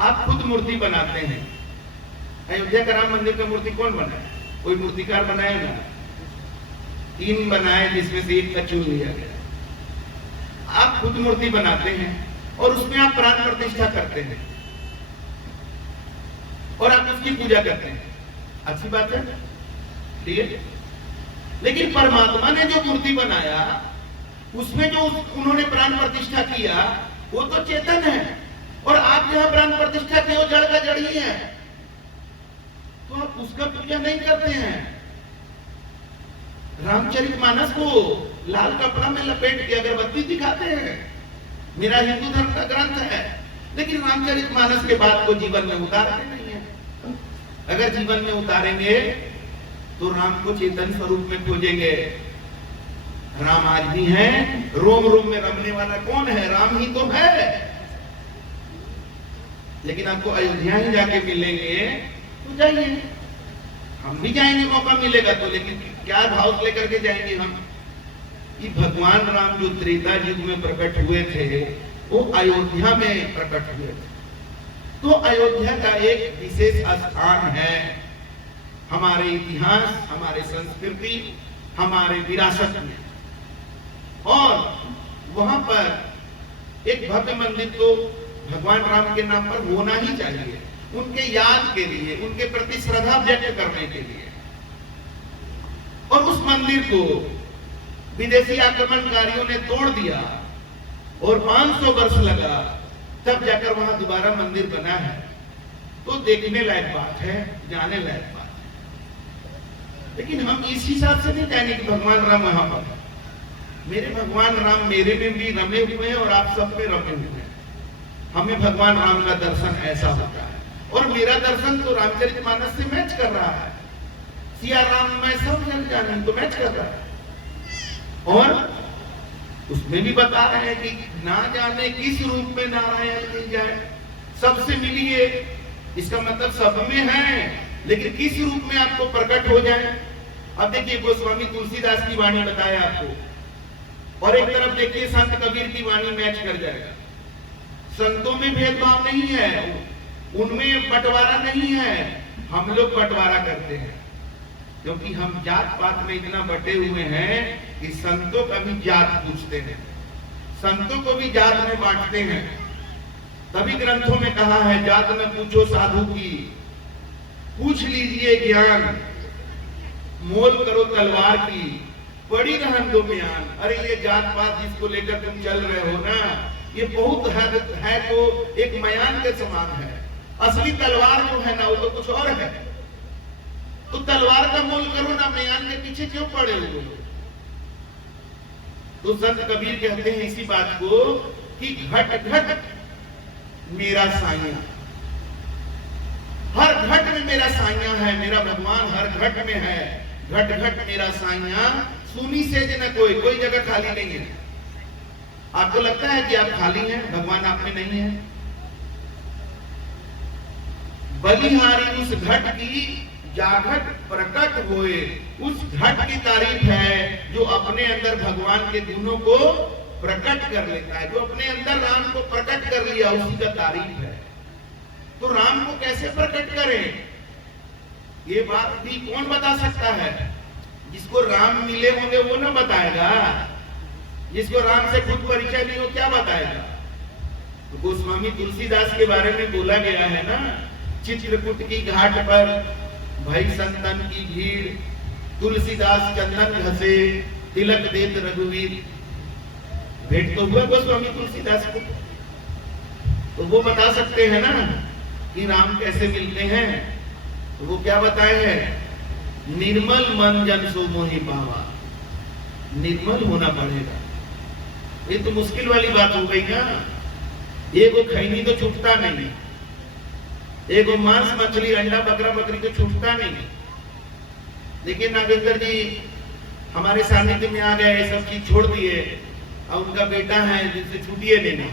आप खुद मूर्ति बनाते हैं। अयोध्या का राम मंदिर का मूर्ति कौन बनाया? कोई मूर्तिकार बनाएगा? 3 बनाए जिसमें से एक का चुन लिया गया। आप खुद मूर्ति बनाते हैं और उसमें आप प्राण प्रतिष्ठा करते हैं और आप उसकी पूजा करते हैं। अच्छी बात है, ठीक है। लेकिन परमात्मा ने जो मूर्ति बनाया उसमें जो उन्होंने प्राण प्रतिष्ठा किया वो तो चेतन है, और आप जहां प्राण प्रतिष्ठा किए वो जड़ का जड़ ही है, तो आप उसका पूजा नहीं करते हैं। रामचरितमानस को लाल कपड़ा में लपेट के अगरबत्ती दिखाते हैं, मेरा हिंदू धर्म का ग्रंथ है, लेकिन रामचरितमानस के बाद को जीवन में उतारते नहीं है। अगर जीवन में उतारेंगे तो राम को चेतन स्वरूप में खोजेंगे। राम आज भी है, रोम रोम में रमने वाला कौन है? राम ही तो है। लेकिन आपको अयोध्या ही जाके मिलेंगे तो जाइए, हम भी जाएंगे मौका मिलेगा तो। लेकिन क्या भाव लेकर के जाएंगे हम? कि भगवान राम जो त्रेता युग में प्रकट हुए थे वो अयोध्या में प्रकट हुए थे। तो अयोध्या का एक विशेष स्थान है हमारे इतिहास, हमारे संस्कृति, हमारे विरासत में। और वहां पर एक भव्य मंदिर तो भगवान राम के नाम पर होना ही चाहिए, उनके याद के लिए, उनके प्रति श्रद्धा व्यक्त करने के लिए। और उस मंदिर को विदेशी आक्रमणकारियों ने तोड़ दिया और 500 वर्ष लगा, तब जाकर वहां दोबारा मंदिर बना है। तो देखने लायक बात है, जाने लायक बात है। लेकिन हम इस हिसाब से नहीं जाने कि भगवान राम वहां पर है। मेरे भगवान राम मेरे में भी रमे हुए हैं और आप सब में रमे हुए हैं। हमें भगवान राम का दर्शन ऐसा होता है, और मेरा दर्शन तो रामचरितमानस से मैच कर रहा है। सिया राम मैं सब जन जाने तो मैच कर रहा है। और उसमें भी बता रहे हैं कि ना जाने किस रूप में नारायण मिल जाए, सबसे मिलिए, इसका मतलब सब में है, लेकिन किस रूप में आपको प्रकट हो जाए। अब देखिए गोस्वामी तुलसीदास की वाणी बताया आपको, और एक तरफ देखिए संत कबीर की वाणी मैच कर जाएगा। संतों में भेदभाव नहीं है, उनमें बंटवारा नहीं है, हम लोग बंटवारा करते हैं, क्योंकि हम जात पात में इतना बटे हुए हैं कि संतों का भी जात पूछते हैं, संतों को भी जात में बांटते हैं। तभी ग्रंथों में कहा है, जात न पूछो साधु की, पूछ लीजिए ज्ञान, मोल करो तलवार की, पड़ी रहन दो म्यान। अरे ये जात पात जिसको लेकर तुम चल रहे हो ना, ये बहुत है तो एक म्यान के समान है। असली तलवार जो है ना, वो तो कुछ और है। तो तलवार का मोल करो ना, म्यान के पीछे क्यों पड़े हुए हो। तो संत कबीर कहते हैं इसी बात को कि घट घट मेरा साइया, हर घट में मेरा साइया है, मेरा भगवान हर घट में है। घट घट मेरा साइया, सुनी से न कोई जगह खाली नहीं है। आपको लगता है कि आप खाली हैं, भगवान आप में नहीं है। बलिहारी उस घट की जाघट प्रकट होए, उस घट की तारीफ है जो अपने अंदर भगवान के गुणों को प्रकट कर लेता है, जो अपने अंदर राम को प्रकट कर लिया, उसी का तारीफ है। तो राम को कैसे प्रकट करें, ये बात भी कौन बता सकता है। जिसको राम मिले होंगे वो ना बताएगा, जिसको राम से खुद परिचय नहीं हो क्या बताएगा। तो गोस्वामी तुलसीदास के बारे में बोला गया है ना, चित्रकूट की घाट पर भाई संतन की भीड़, तुलसीदास चंदन घसे, तिलक देत रघुवीर। भेंट तो हुआ गोस्वामी तुलसीदास को, तो वो बता सकते हैं ना कि राम कैसे मिलते हैं। तो वो क्या बताए हैं, निर्मल मन जन सो मोहि पावा। निर्मल होना पड़ेगा, ये तो मुश्किल वाली बात हो गई ना। एगो खैनी तो छूटता नहीं, एगो मांस मछली अंडा बकरा बकरी तो छूटता नहीं। लेकिन नागेंद्र जी हमारे सानिध्य में आ गए, सब चीज छोड़ दिए, और उनका बेटा है जिनसे छूटिए नहीं।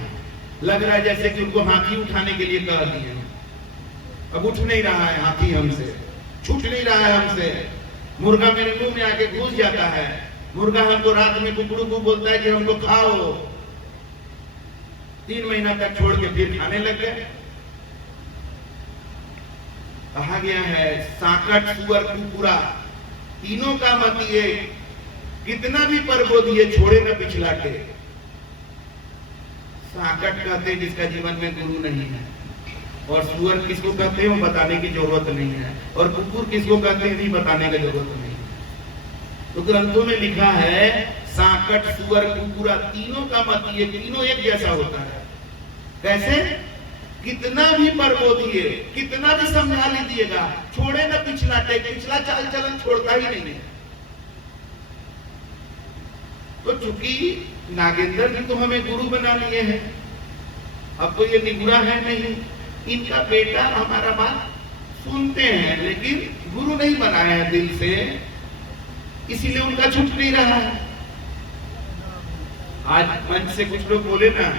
लग रहा है जैसे कि उनको हाथी उठाने के लिए कह दिए, अब उठ नहीं रहा है हाथी, हमसे छूट नहीं रहा है हमसे। मुर्गा मेरे मुंह में आके घुस जाता है, मुर्गा हमको रात में कुकड़ू को बोलता है कि हमको खाओ। 3 महीना तक छोड़ के फिर खाने लग गए। कहा गया है सांकट सुअर कुकुरा तीनों का मत ये, कितना भी परबो दिए छोड़े न पिछलाटे। सांकट कहते हैं जिसका जीवन में गुरु नहीं है, और सुअर किसको कहते हैं वो बताने की जरूरत नहीं है, और कुकुर किसको कहते हैं नहीं बताने की जरूरत नहीं है। तो ग्रंथों में लिखा है सांकट सुअर कुकुरा तीनों का मत ये, तीनों एक जैसा होता है। कैसे, कितना भी परबो दिए, कितना भी समझा लीजिएगा, छोड़े ना पिछला टेक, पिछला चाल चलन छोड़ता ही नहीं है। तो चूंकि नागेंद्र जी तो हमें गुरु बना लिए हैं, अब तो ये निगुरा है नहीं, इनका बेटा हमारा बात सुनते हैं लेकिन गुरु नहीं बनाया है दिल से, इसीलिए उनका छूट नहीं रहा है। आज मंच से कुछ लोग बोले ना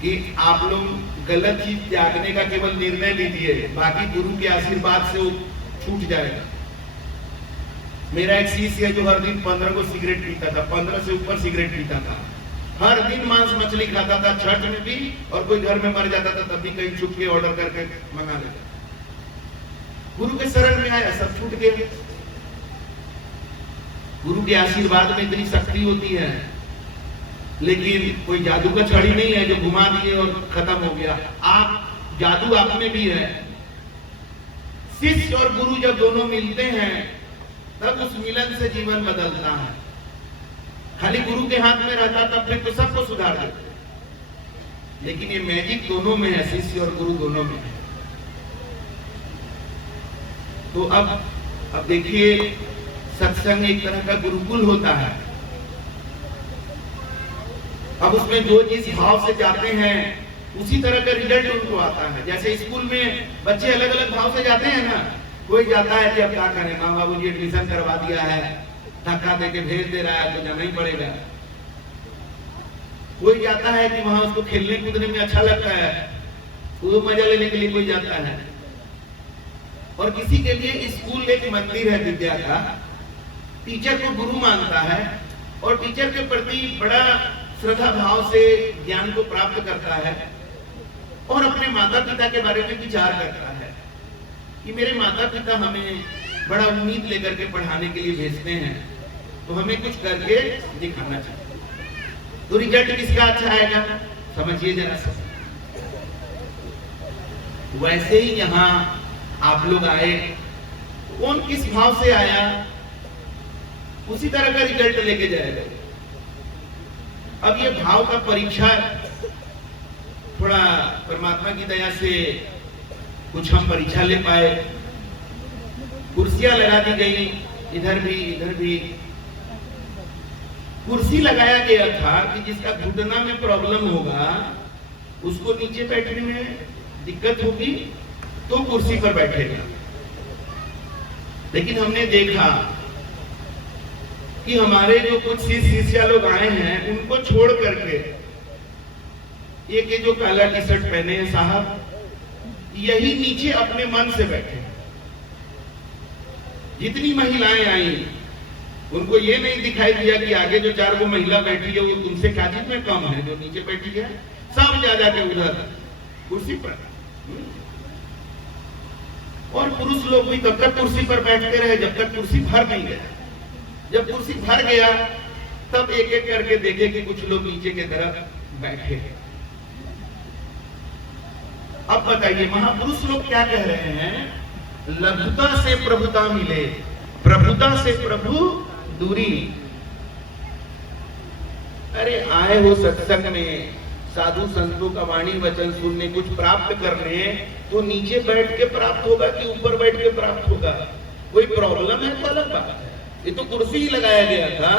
कि आप लोग गलत चीज त्यागने का केवल निर्णय लीजिए, बाकी गुरु के आशीर्वाद से वो छूट जाएगा। मेरा एक शिष्य है जो हर दिन 15 को सिगरेट पीता था, 15 से ऊपर सिगरेट पीता था, हर दिन मांस मछली खाता था, छठ में भी, और कोई घर में मर जाता था तब भी कहीं छुप के ऑर्डर करके मंगा लेता। गुरु के शरण में आया, सब छूट गया। गुरु के आशीर्वाद में इतनी शक्ति होती है, लेकिन कोई जादू का छड़ी नहीं है जो घुमा दिए और खत्म हो गया। आप जादू आप में भी है। शिष्य और गुरु जब दोनों मिलते हैं तब उस मिलन से जीवन बदलता है। खाली गुरु के हाथ में रहता तब फिर तो सबको सुधार देते, लेकिन ये मैजिक दोनों में है, शिष्य और गुरु दोनों में है। तो अब देखिए, सत्संग एक तरह का गुरुकुल होता है। अब उसमें जो जिस भाव से जाते हैं उसी तरह का रिजल्ट उनको आता है। जैसे स्कूल में बच्चे अलग अलग भाव से जाते हैं ना, कोई जाता है कि अब क्या करें, माँ बाबू जी एडमिशन करवा दिया है, धक्का देके भेज दे रहा है तो जाना ही पड़ेगा। कोई जाता है कि वहां उसको खेलने कूदने में अच्छा लगता है, वो मजा लेने के लिए कोई जाता है। और किसी के लिए स्कूल एक मंदिर है विद्या का, टीचर को गुरु मानता है और टीचर के प्रति बड़ा श्रद्धा भाव से ज्ञान को प्राप्त करता है और अपने माता पिता के बारे में विचार करता है कि मेरे माता पिता हमें बड़ा उम्मीद लेकर के पढ़ाने के लिए भेजते हैं, तो हमें कुछ करके दिखाना चाहिए। तो रिजल्ट किसका अच्छा आएगा, समझिए जरा सा। वैसे ही यहाँ आप लोग आए, कौन किस भाव से आया उसी तरह का रिजल्ट लेके जाएगा। अब ये भाव का परीक्षा थोड़ा परमात्मा की दया से कुछ हम परीक्षा ले पाए। कुर्सियां लगा दी गई, इधर भी इधर भी। कुर्सी लगाया गया था कि जिसका घुटना में प्रॉब्लम होगा उसको नीचे बैठने में दिक्कत होगी तो कुर्सी पर बैठेगा। लेकिन हमने देखा कि हमारे जो कुछ शिष्य लोग आए हैं उनको छोड़ करके एक जो काला टी शर्ट पहने हैं साहब, यही नीचे अपने मन से बैठे। जितनी महिलाएं आई उनको ये नहीं दिखाई दिया कि आगे जो 4 गो महिला बैठी है वो तुमसे क्या चीज में कम है, जो नीचे बैठी है सब जा जाके उधर कुर्सी पर। और पुरुष लोग भी तब तक कुर्सी पर बैठते रहे जब तक कुर्सी भर नहीं गया। जब कुर्सी भर गया तब एक एक करके देखे कि कुछ लोग नीचे की तरफ बैठे हैं। अब बताइए महापुरुष लोग क्या कह रहे हैं, लघुता से प्रभुता मिले, प्रभुता से प्रभु दूरी। अरे आए हो सत्संग में, साधु संतों का वाणी वचन सुनने, कुछ प्राप्त करने, तो नीचे बैठ के प्राप्त होगा कि ऊपर बैठ के प्राप्त होगा? कोई प्रॉब्लम है तो अलग बात है। ये तो कुर्सी ही लगाया गया था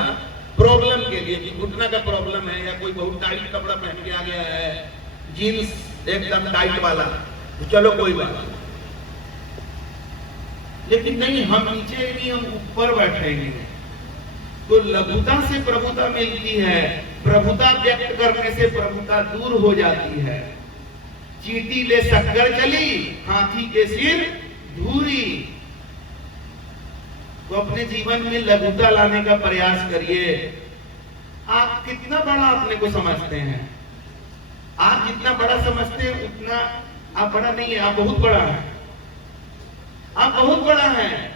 प्रॉब्लम के लिए कि घुटना का प्रॉब्लम है, या कोई बहुत टाइट कपड़ा पहन के आ गया है, जीन्स एकदम टाइट वाला, तो चलो कोई बात नहीं। लेकिन नहीं, हम नीचे नहीं, हम ऊपर बैठेंगे। तो लघुता से प्रभुता मिलती है, प्रभुता व्यक्त करने से प्रभुता दूर हो जाती है। चींटी ले शक्कर चली, हाथी के सिर धूरी। तो अपने जीवन में लघुता लाने का प्रयास करिए। आप कितना बड़ा अपने को समझते हैं, आप जितना बड़ा समझते हैं उतना आप बड़ा नहीं है, आप बहुत बड़ा हैं, आप बहुत बड़ा हैं।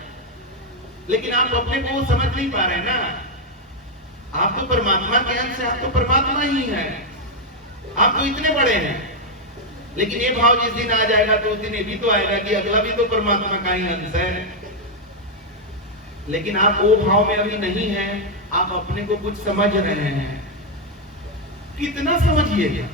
लेकिन आप अपने को समझ नहीं पा रहे ना। आप तो परमात्मा के अंश से, आप तो परमात्मा ही हैं, आप तो इतने बड़े हैं। लेकिन ये भाव जिस दिन आ जाएगा तो उस दिन ये भी तो आएगा कि अगला भी तो परमात्मा का ही अंश है। लेकिन आप वो भाव में अभी नहीं हैं, आप अपने को कुछ समझ रहे हैं। कितना समझिएगा।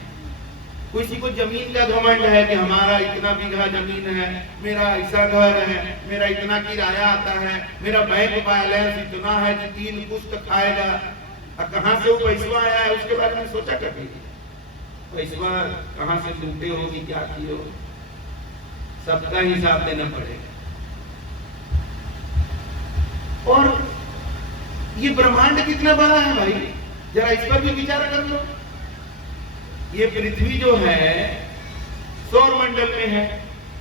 किसी को जमीन का घमंड है कि हमारा इतना बीघा जमीन है, मेरा ऐसा घर है, मेरा इतना किराया आता है, मेरा बैंक बैलेंस इतना है कि 3 पुश्त खाएगा। और कहां से वो पैसा आया है उसके बारे में सोचा कभी? पैसा कहां से लूटे होगी, क्या किए हो, सबका हिसाब देना पड़ेगा। और ये ब्रह्मांड कितना बड़ा है भाई, जरा इस पर भी विचार कर लो। ये पृथ्वी जो है सौर मंडल में है,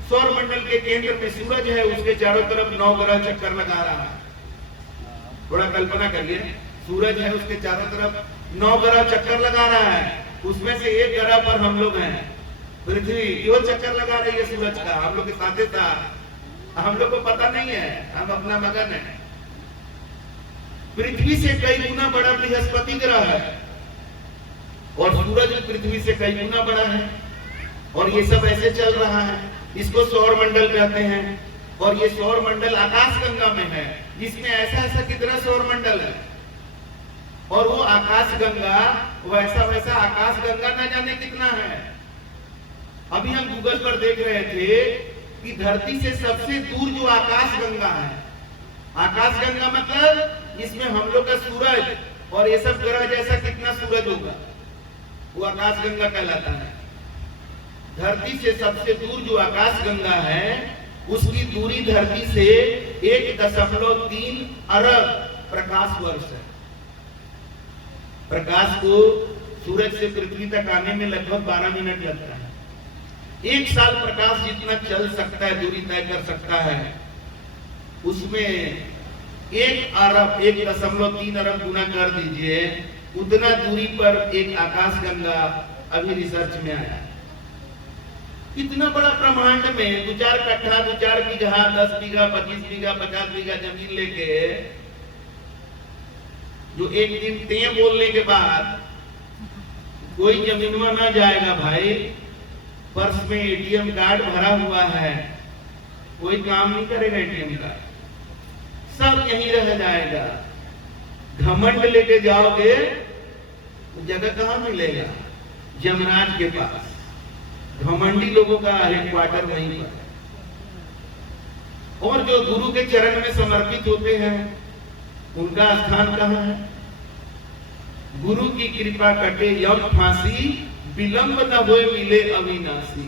सौर मंडल के केंद्र में सूरज है, उसके चारों तरफ 9 ग्रह चक्कर लगा रहा है। थोड़ा कल्पना करिए, सूरज है, उसके चारों तरफ 9 ग्रह चक्कर लगा रहा है। उसमें से एक ग्रह पर हम लोग हैं, पृथ्वी, वो चक्कर लगा रही है सूरज का, हम लोग के साथ साथ। हम लोग को पता नहीं है, हम अपना मगन है। पृथ्वी से कई गुना बड़ा बृहस्पति ग्रह है और सूरज पृथ्वी से कई गुना बड़ा है। और ये सब ऐसे चल रहा है, इसको सौर मंडल कहते हैं। और ये सौर मंडल आकाश गंगा में है, जिसमें ऐसा ऐसा कितना सौर मंडल है। और वो आकाश गंगा वैसा वैसा आकाश गंगा ना जाने कितना है। अभी हम गूगल पर देख रहे थे कि धरती से सबसे दूर जो आकाश गंगा है, आकाश गंगा मतलब इसमें हम लोग का सूरज और ये सब ग्रह जैसा कितना सूरज होगा, वो आकाश गंगा कहलाता है। धरती से सबसे दूर जो आकाश गंगा है उसकी दूरी धरती से 1.3 अरब प्रकाश वर्ष है। प्रकाश को सूरज से पृथ्वी तक आने में लगभग 12 मिनट लगता है। एक साल प्रकाश जितना चल सकता है, दूरी तय कर सकता है, उसमें 1.3 अरब गुना कर दीजिए, उतना दूरी पर एक आकाश गंगा अभी रिसर्च में आया। इतना बड़ा ब्रह्मांड में 2-4 कट्ठा, 2-4 बीघा, 10 बीघा, 25 बीघा, 50 बीघा जमीन लेके जो एक दिन ते बोलने के बाद कोई जमीनवा ना जाएगा भाई, पर्स में एटीएम कार्ड भरा हुआ है, कोई काम नहीं करेगा एटीएम कार्ड, सब यहीं रह जाएगा। घमंड लेके जाओगे तो जगह कहां मिलेगा? जमराज के पास। घमंडी लोगों का हेडक्वार्टर वहीं पर। और जो गुरु के चरण में समर्पित होते हैं उनका स्थान कहां है? गुरु की कृपा कटे यम फांसी, विलंब न होए मिले अविनाशी।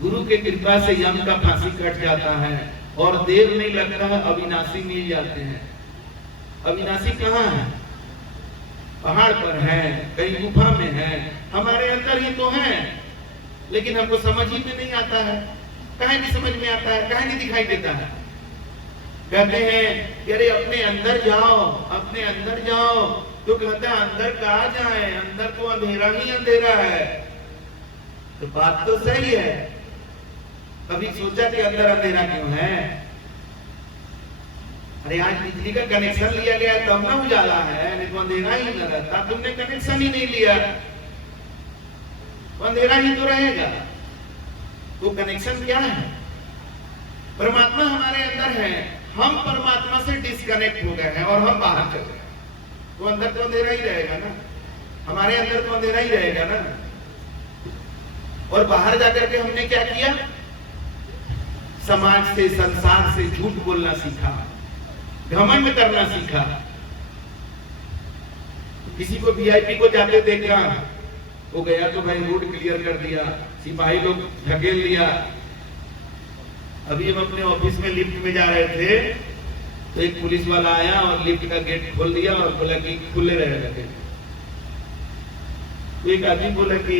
गुरु के कृपा से यम का फांसी कट जाता है और देर नहीं लगता है, अविनाशी मिल जाते हैं। अविनाशी कहां है? पहाड़ पर है, कहीं गुफा में है, हमारे अंदर ही तो है, लेकिन हमको समझ ही में नहीं आता है। काहे नहीं समझ में आता है? काहे नहीं दिखाई देता है? कहते हैं कि अरे अपने अंदर जाओ, अपने अंदर जाओ, तो कहता है अंदर कहाँ जाए, अंदर तो अंधेरा ही अंधेरा है। तो बात तो सही है, कभी सोचा कि अंदर अंधेरा क्यों है? अरे आज बिजली का कनेक्शन लिया गया तब ना उजाला है, नहीं तो अंधेरा ही न रहता। तुमने कनेक्शन ही नहीं लिया तो अंधेरा ही तो रहेगा। तो कनेक्शन क्या है? परमात्मा हमारे अंदर है, हम परमात्मा से डिस्कनेक्ट हो गए हैं और हम बाहर चल गए, तो अंदर तो अंधेरा ही रहेगा ना, हमारे अंदर तो अंधेरा ही रहेगा ना। और बाहर जाकर के हमने क्या किया? समाज से, संसार से झूठ बोलना सीखा, घमंड करना सीखा। किसी को वीआईपी को जाते देखा, वो गया तो भाई रोड क्लियर कर दिया, सिपाही लोग ढकेल दिया। अभी हम अपने ऑफिस में लिफ्ट में जा रहे थे तो एक पुलिस वाला आया और लिफ्ट का गेट खोल दिया और बोला कि खुले रहेगा गेट। तो एक आदमी बोला कि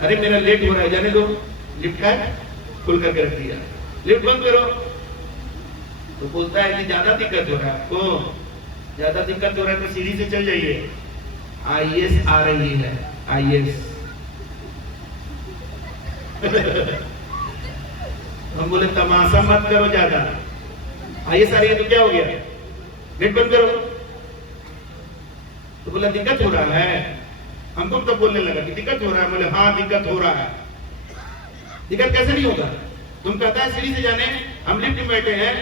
अरे मेरा लेट हो रहा है, जाने दो, लिफ्ट का खोल करके रख दिया, लिफ्ट बंद करो। तो बोलता है कि ज्यादा दिक्कत हो रहा है आपको, ज्यादा दिक्कत हो रहा है तो सीढ़ी से चल जाइए, आईएएस आ रही है, आईएएस। हम बोले तमाशा मत करो ज्यादा, आईएएस आ रही है तो क्या हो गया, गेट बंद करो। तो बोला दिक्कत हो रहा है, हमको तब बोलने लगा कि दिक्कत हो रहा है। बोले हाँ दिक्कत हो रहा है। दिक्कत कैसे नहीं होगा? तुम कहता है सीढ़ी से जाने, हम लिफ्ट में बैठे हैं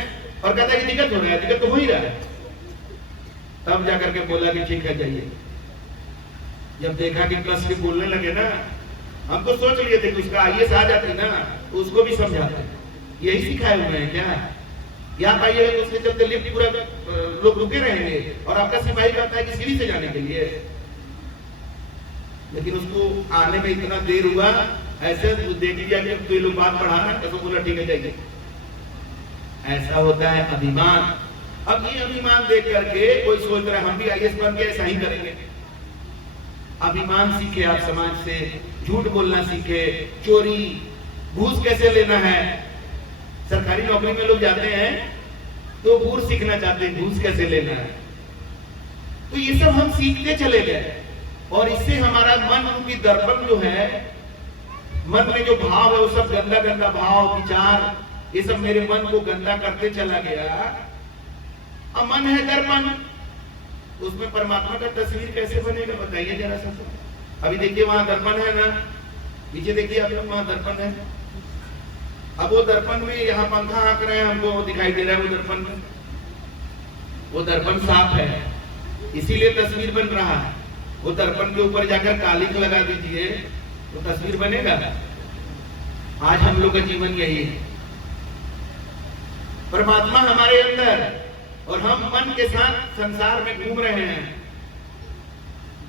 और कहता है कि दिक्कत हो रहा है, दिक्कत तो हो ही रहा है। तब जाकर के बोला कि ठीक है जाइए। जब देखा कि कस के बोलने लगे ना, हम तो सोच लिए थे कि उसका आईएएस आ जाती ना तो उसको भी समझाते। यही सिखाए हुए हैं क्या? यहाँ पाइएगा तो उसके चलते लिफ्ट पूरा लोग रुके रहेंगे और आपका सिपाही कहता है कि सीढ़ी से जाने के लिए, लेकिन उसको आने में इतना देर हुआ, ऐसे देख लिया कि तो ये लोग बात बढ़ाना, तो बोला ठीक है जाइए। ऐसा होता है अभिमान। अब ये अभिमान देख करके कोई सोच रहा है हम भी आईएएस बन के ऐसा ही करेंगे। अभिमान सीखे आप समाज से, झूठ बोलना सीखे, चोरी, घूस कैसे लेना है। सरकारी नौकरी में लोग जाते हैं तो घूस सीखना चाहते हैं, घूस कैसे लेना है। तो ये सब हम सीखते चले गए और इससे हमारा मन रूपी दर्पण जो है, मन में जो भाव है वो सब गंदा गंदा भाव, विचार, ये सब मेरे मन को गंदा करते चला गया। अब मन है दर्पण, उसमें परमात्मा का तस्वीर कैसे बनेगा बताइए जरा सा। अभी देखिए वहां दर्पण है ना, नीचे देखिए आप लोग, वहां दर्पण है। अब वो दर्पण में यहाँ पंखा हाँक रहे हैं, हमको दिखाई दे रहा है वो दर्पण में, वो दर्पण साफ है, इसीलिए तस्वीर बन रहा है। वो दर्पण के ऊपर जाकर कालिख लगा दीजिए तो तस्वीर बनेगा। आज हम लोग का जीवन यही है, परमात्मा हमारे अंदर और हम मन के साथ संसार में घूम रहे हैं।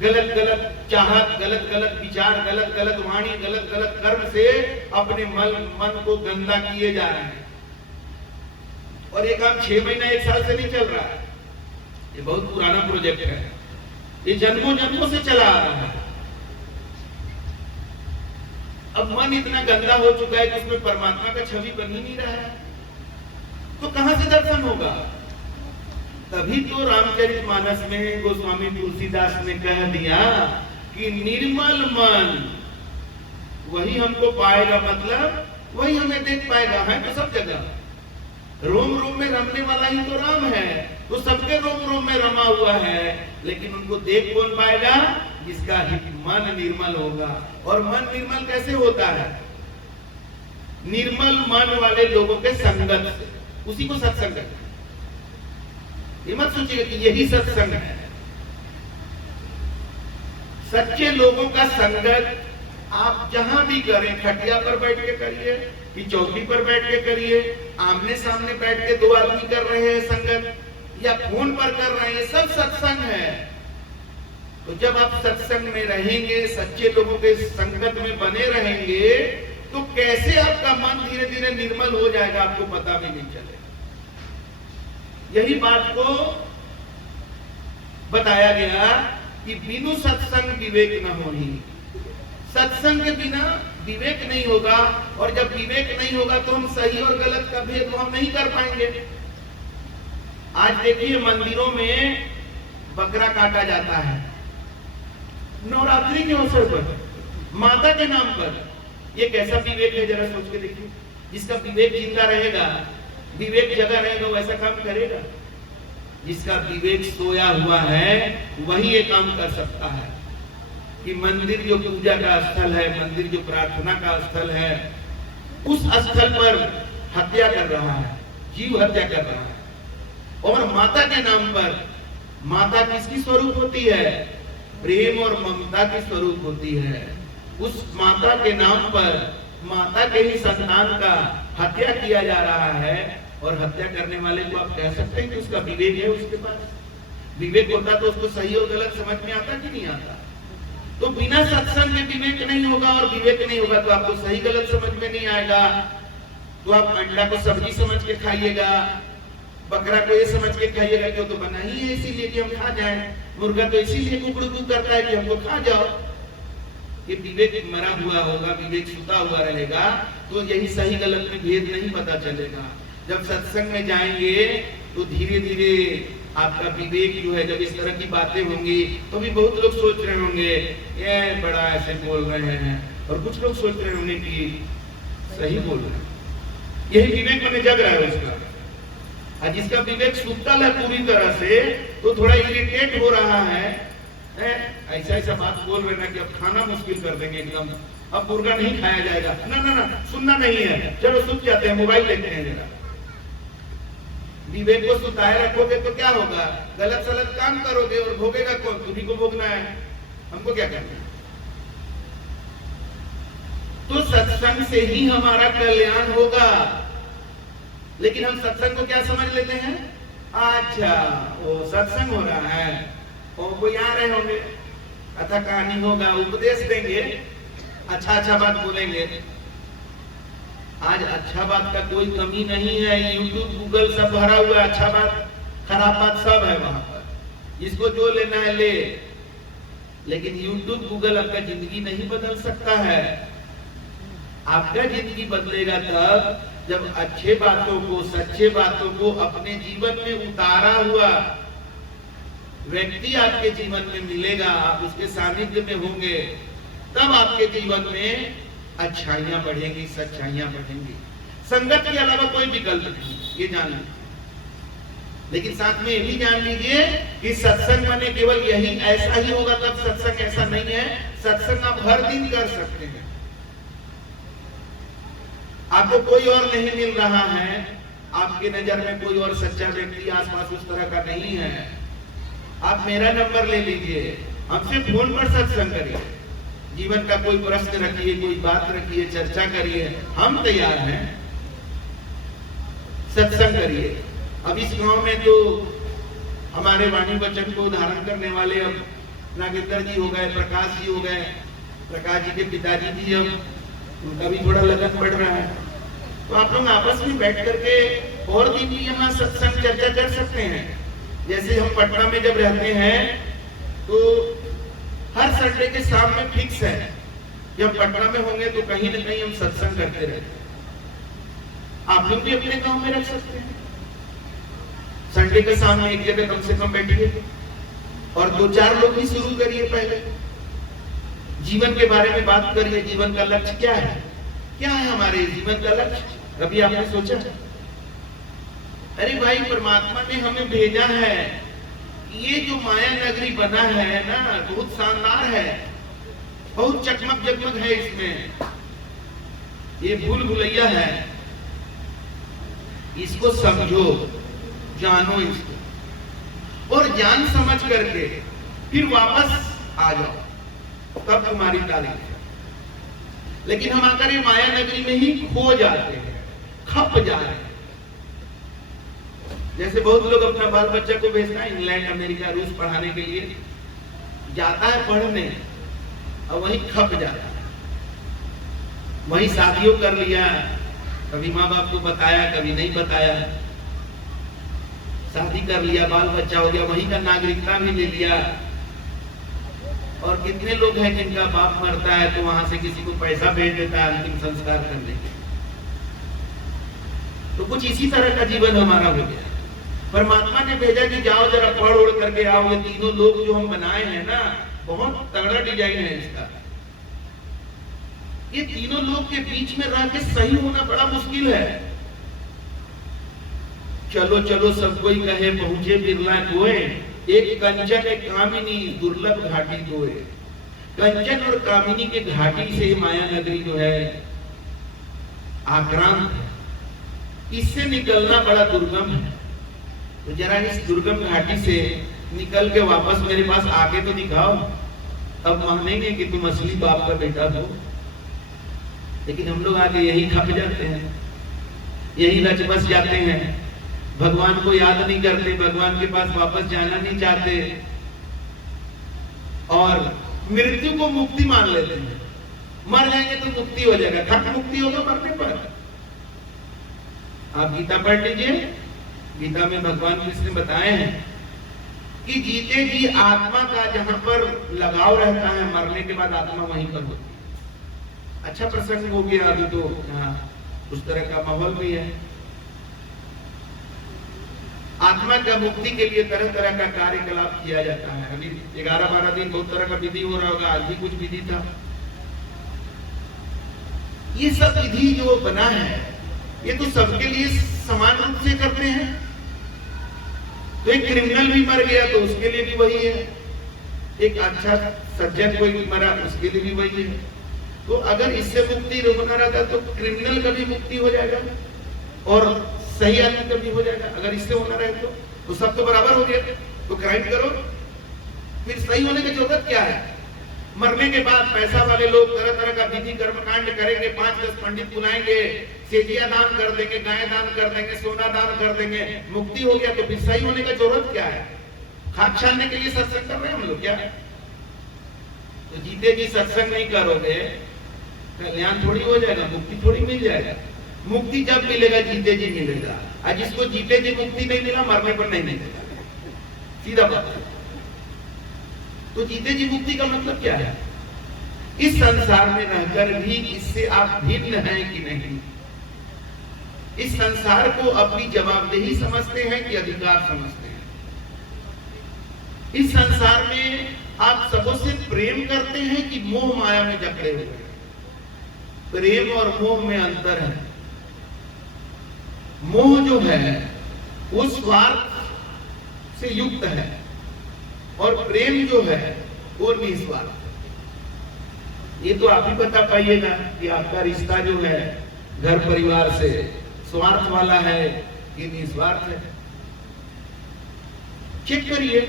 गलत गलत चाहत, गलत गलत विचार, गलत गलत वाणी, गलत गलत कर्म से अपने मन को गंदा किए जा रहे हैं। और ये काम 6 महीना 1 साल से नहीं चल रहा है, ये बहुत पुराना प्रोजेक्ट है, ये जन्मों जन्मों से चला आ रहा है। अब मन इतना गंदा हो चुका है कि उसमें परमात्मा का छवि बन ही नहीं रहा है, तो कहां से दर्शन होगा? तभी तो रामचरितमानस में गोस्वामी तुलसीदास ने कह दिया कि निर्मल मन वही हमको पाएगा, मतलब वही हमें देख पाएगा। है तो सब जगह रोम रोम में रमने वाला ही तो राम है, तो सबके रोम रोम में रमा हुआ है, लेकिन उनको देख कौन पाएगा? जिसका मन निर्मल होगा। और मन निर्मल कैसे होता है? निर्मल मन वाले लोगों के संगत से, उसी को सत्संग कहते हैं। ये मत सोचिए कि यही सत्संग है। सच्चे लोगों का संगत आप जहां भी करें, खटिया पर बैठ के करिए कि चौकी पर बैठ के करिए, आमने सामने बैठ के 2 आदमी कर रहे हैं संगत, या फोन पर कर रहे हैं, सब सत्संग है। तो जब आप सत्संग में रहेंगे, सच्चे लोगों के संगत में बने रहेंगे, तो कैसे आपका मन धीरे धीरे निर्मल हो जाएगा, आपको पता भी नहीं चलेगा। यही बात को बताया गया कि बिनु सत्संग विवेक न होनी। सत्संग के बिना विवेक नहीं होगा, और जब विवेक नहीं होगा तो हम सही और गलत का भेद हम नहीं कर पाएंगे। आज देखिए मंदिरों में बकरा काटा जाता है नवरात्रि के अवसर पर, माता के नाम पर। ये कैसा विवेक है, जरा सोच के देखिए। जिसका विवेक जिंदा रहेगा, विवेक जगा रहेगा, वैसा काम करेगा। जिसका विवेक सोया हुआ है वही ये काम कर सकता है कि मंदिर जो पूजा का स्थल है, मंदिर जो प्रार्थना का स्थल है, उस स्थल पर हत्या कर रहा है, जीव हत्या कर रहा है। और माता के नाम पर, माता किसकी स्वरूप होती है? प्रेम और ममता की स्वरूप होती है। उस माता के नाम पर माता के ही संतान का हत्या किया जा रहा है। और हत्या करने वाले को आप कह सकते हैं कि उसका विवेक है? उसके पास विवेक होता तो उसको सही और गलत समझ में आता कि नहीं आता? तो बिना सत्संग के विवेक नहीं होगा, और विवेक नहीं होगा तो आपको सही गलत समझ में नहीं आएगा। तो आप अंडा को सब्जी समझ के खाइएगा, बकरा को ये समझ के खाइएगा कि वो तो बना ही है इसीलिए कि हम खा जाएं, मुर्गा तो इसीलिए कुकड़ू करता है कि हमको खा जाओ। ये विवेक मरा हुआ होगा, विवेक सुता हुआ रहेगा, तो यही सही गलत में भेद नहीं पता चलेगा। जब सत्संग में जाएंगे तो धीरे धीरे आपका विवेक जो है, जब इस तरह की बातें होंगी तो भी बहुत लोग सोच रहे होंगे ये बड़ा ऐसे बोल रहे हैं, और कुछ लोग सोच रहे होंगे कि सही बोल रहे हैं। यही विवेक में जग रहा है उसका। और जिसका विवेक सुतल है पूरी तरह से, तो थोड़ा इरिटेट हो रहा है, ऐसा ऐसा बात बोल रहे ना कि अब खाना मुश्किल कर देंगे एकदम, अब मुर्गा नहीं खाया जाएगा। ना ना ना, सुनना नहीं है, चलो सुत जाते हैं, मोबाइल देखते हैं जरा। विवेक को सुताए रखोगे तो क्या होगा? गलत सलत काम करोगे, और भोगेगा कौन? तुम्हीं को भोगना है, हमको क्या करना है? तो सत्संग से ही हमारा कल्याण होगा। लेकिन हम सत्संग को क्या समझ लेते हैं? अच्छा वो सत्संग हो रहा है, और कोई आ रहे होंगे, कथा कहानी होगा, उपदेश देंगे, अच्छा अच्छा बात बोलेंगे। आज अच्छा बात का कोई कमी नहीं है, यूट्यूब गूगल सब भरा हुआ है, अच्छा बात खराब बात सब है वहां पर, जिसको जो लेना है ले। लेकिन यूट्यूब गूगल आपका जिंदगी नहीं बदल सकता है। आपका जिंदगी बदलेगा तब जब अच्छे बातों को, सच्चे बातों को अपने जीवन में उतारा हुआ व्यक्ति आपके जीवन में मिलेगा, आप उसके सानिध्य में होंगे, तब आपके जीवन में अच्छाइयां बढ़ेंगी, सच्चाइयां बढ़ेंगी। संगत के अलावा कोई विकल्प नहीं, ये जान लीजिए। लेकिन साथ में ये भी जान लीजिए कि सत्संग माने केवल यही ऐसा ही होगा तब सत्संग, ऐसा नहीं है। सत्संग आप हर दिन कर सकते हैं। आपको कोई और नहीं मिल रहा है, आपके नजर में कोई और सच्चा व्यक्ति आसपास उस तरह का नहीं है, आप मेरा नंबर ले लीजिए, हमसे फोन पर सत्संग करिए, जीवन का कोई प्रश्न रखिए, कोई बात रखिए, चर्चा करिए, हम तैयार हैं। सत्संग करिए। अब इस गांव में जो हमारे वाणी वचन को धारण करने वाले अब नागेंद्र जी हो गए, प्रकाश जी हो गए, प्रकाश जी के पिताजी जी, अब उनका भी थोड़ा लगन बढ़ रहा है, तो आप लोग आपस में बैठ करके और दिन भी यहाँ सत्संग चर्चा कर सकते हैं। जैसे हम पटना में जब रहते हैं तो हर संडे के शाम में फिक्स है, जब पटना में होंगे तो कहीं न कहीं हम सत्संग करते रहते हैं। आप लोग भी अपने गांव में रख सकते हैं, संडे के शाम में एक जगह कम से कम बैठिए और 2-4 लोग ही शुरू करिए। पहले जीवन के बारे में बात करिए, जीवन का लक्ष्य क्या है, क्या है हमारे जीवन का लक्ष्य, कभी आपने सोचा? अरे भाई, परमात्मा ने हमें भेजा है, ये जो माया नगरी बना है ना, बहुत शानदार है, बहुत चकमक जगमग है इसमें, ये भूल भुलैया है, इसको समझो, जानो इसको, और जान समझ करके फिर वापस आ जाओ, तब तुम्हारी तारीफ है। लेकिन हम आकर ये माया नगरी में ही खो जाते हैं, खप जा रहे हैं। जैसे बहुत लोग अपना बाल बच्चा को भेजता है इंग्लैंड, अमेरिका, रूस पढ़ाने के लिए, जाता है पढ़ने और वहीं खप जाता है, वहीं शादियों कर लिया, कभी माँ बाप को बताया, कभी नहीं बताया, शादी कर लिया, बाल बच्चा हो गया, वहीं का नागरिकता भी ले लिया। और कितने लोग हैं जिनका बाप मरता है तो वहां से किसी को पैसा भेज देता है अंतिम संस्कार करने के। तो कुछ इसी तरह का जीवन हमारा हो गया। परमात्मा ने भेजा कि जाओ जरा पढ़ ओढ़ करके आओ। ये तीनों लोग जो हम बनाए हैं ना, बहुत तगड़ा डिजाइन है इसका। ये तीनों लोग के बीच में रह के सही होना बड़ा मुश्किल है। चलो चलो सब कोई कहे पहुंचे बिरला गोए, एक कंचन एक कामिनी दुर्लभ घाटी गोए। कंचन और कामिनी के घाटी से माया नगरी जो है आक्रांत है, इससे निकलना बड़ा दुर्गम है। तो जरा इस दुर्गम घाटी से निकल के वापस मेरे पास आके तो दिखाओ, तब मानेंगे कि तुम असली बाप का बेटा हो। लेकिन हम लोग आगे यही खप जाते हैं, यही रच बस जाते हैं, भगवान को याद नहीं करते, भगवान के पास वापस जाना नहीं चाहते और मृत्यु को मुक्ति मान लेते हैं। मर जाएंगे तो मुक्ति हो जाएगा, खट मुक्ति होगा मरने पर। आप गीता पढ़ लीजिए, गीता में भगवान कृष्ण बताए हैं कि जीते जी आत्मा का जहां पर लगाव रहता है, मरने के बाद आत्मा वहीं पर होती है। अच्छा प्रसंग हो गया, अभी तो उस तरह का माहौल भी है। आत्मा का मुक्ति के लिए तरह तरह का कार्यकलाप किया जाता है। अभी 11-12 दिन बहुत तरह का विधि हो रहा होगा, आज भी कुछ विधि था। ये सब विधि जो बना है, ये तो सबके लिए समान रूप से करते हैं। तो एक क्रिमिनल भी मर गया तो उसके लिए भी वही है, एक अच्छा सज्जन कोई मरा उसके लिए भी वही है। तो अगर इससे मुक्ति होना रहता तो क्रिमिनल का भी मुक्ति हो जाएगा और सही आदमी का भी हो जाएगा। अगर इससे होना रहे तो सब तो बराबर हो गया। तो क्राइम करो, फिर सही होने की जरूरत क्या है? मरने के बाद पैसा वाले लोग तरह तरह का विधि कर्मकांड करेंगे, 5-10 पंडित बुलाएंगे, सेजिया दान कर देंगे, गाय दान कर देंगे, सोना दान कर देंगे, मुक्ति हो गया। तो फिर सही होने की जरूरत क्या है? खाद छानने के लिए सत्संग कर रहे हैं हम लोग क्या? तो जीते जी सत्संग नहीं करोगे, कल्याण थोड़ी हो जाएगा, मुक्ति थोड़ी मिल जाएगा। मुक्ति जब मिलेगा जीते जी मिलेगा, और जिसको जीते जी मुक्ति नहीं मिला मरने पर नहीं मिलेगा, सीधा बात है। तो जीते जी मुक्ति का मतलब क्या है? इस संसार में रहकर भी इससे आप भिन्न हैं कि नहीं? इस संसार को अपनी जवाबदेही समझते हैं कि अधिकार समझते हैं? इस संसार में आप सबसे प्रेम करते हैं कि मोह माया में जकड़े हुए हैं? प्रेम और मोह में अंतर है। मोह जो है वो स्वार्थ से युक्त है और प्रेम जो है वो निस्वार्थ है। ये तो आप ही बता पाइएगा कि आपका रिश्ता जो है घर परिवार से स्वार्थ वाला है कि निस्वार्थ है। चेक करिए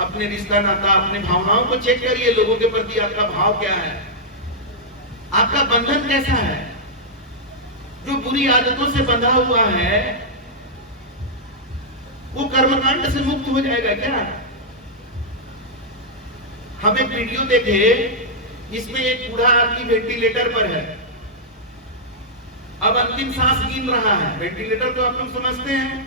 अपने रिश्ता नाता, अपने भावनाओं को चेक करिए। लोगों के प्रति आपका भाव क्या है, आपका बंधन कैसा है। जो बुरी आदतों से बंधा हुआ है वो कर्मकांड से मुक्त हो जाएगा क्या? हम एक वीडियो देखे, इसमें एक बूढ़ा आदमी वेंटिलेटर पर है, अब अंतिम सांस गिन रहा है। वेंटिलेटर तो आप लोग समझते हैं,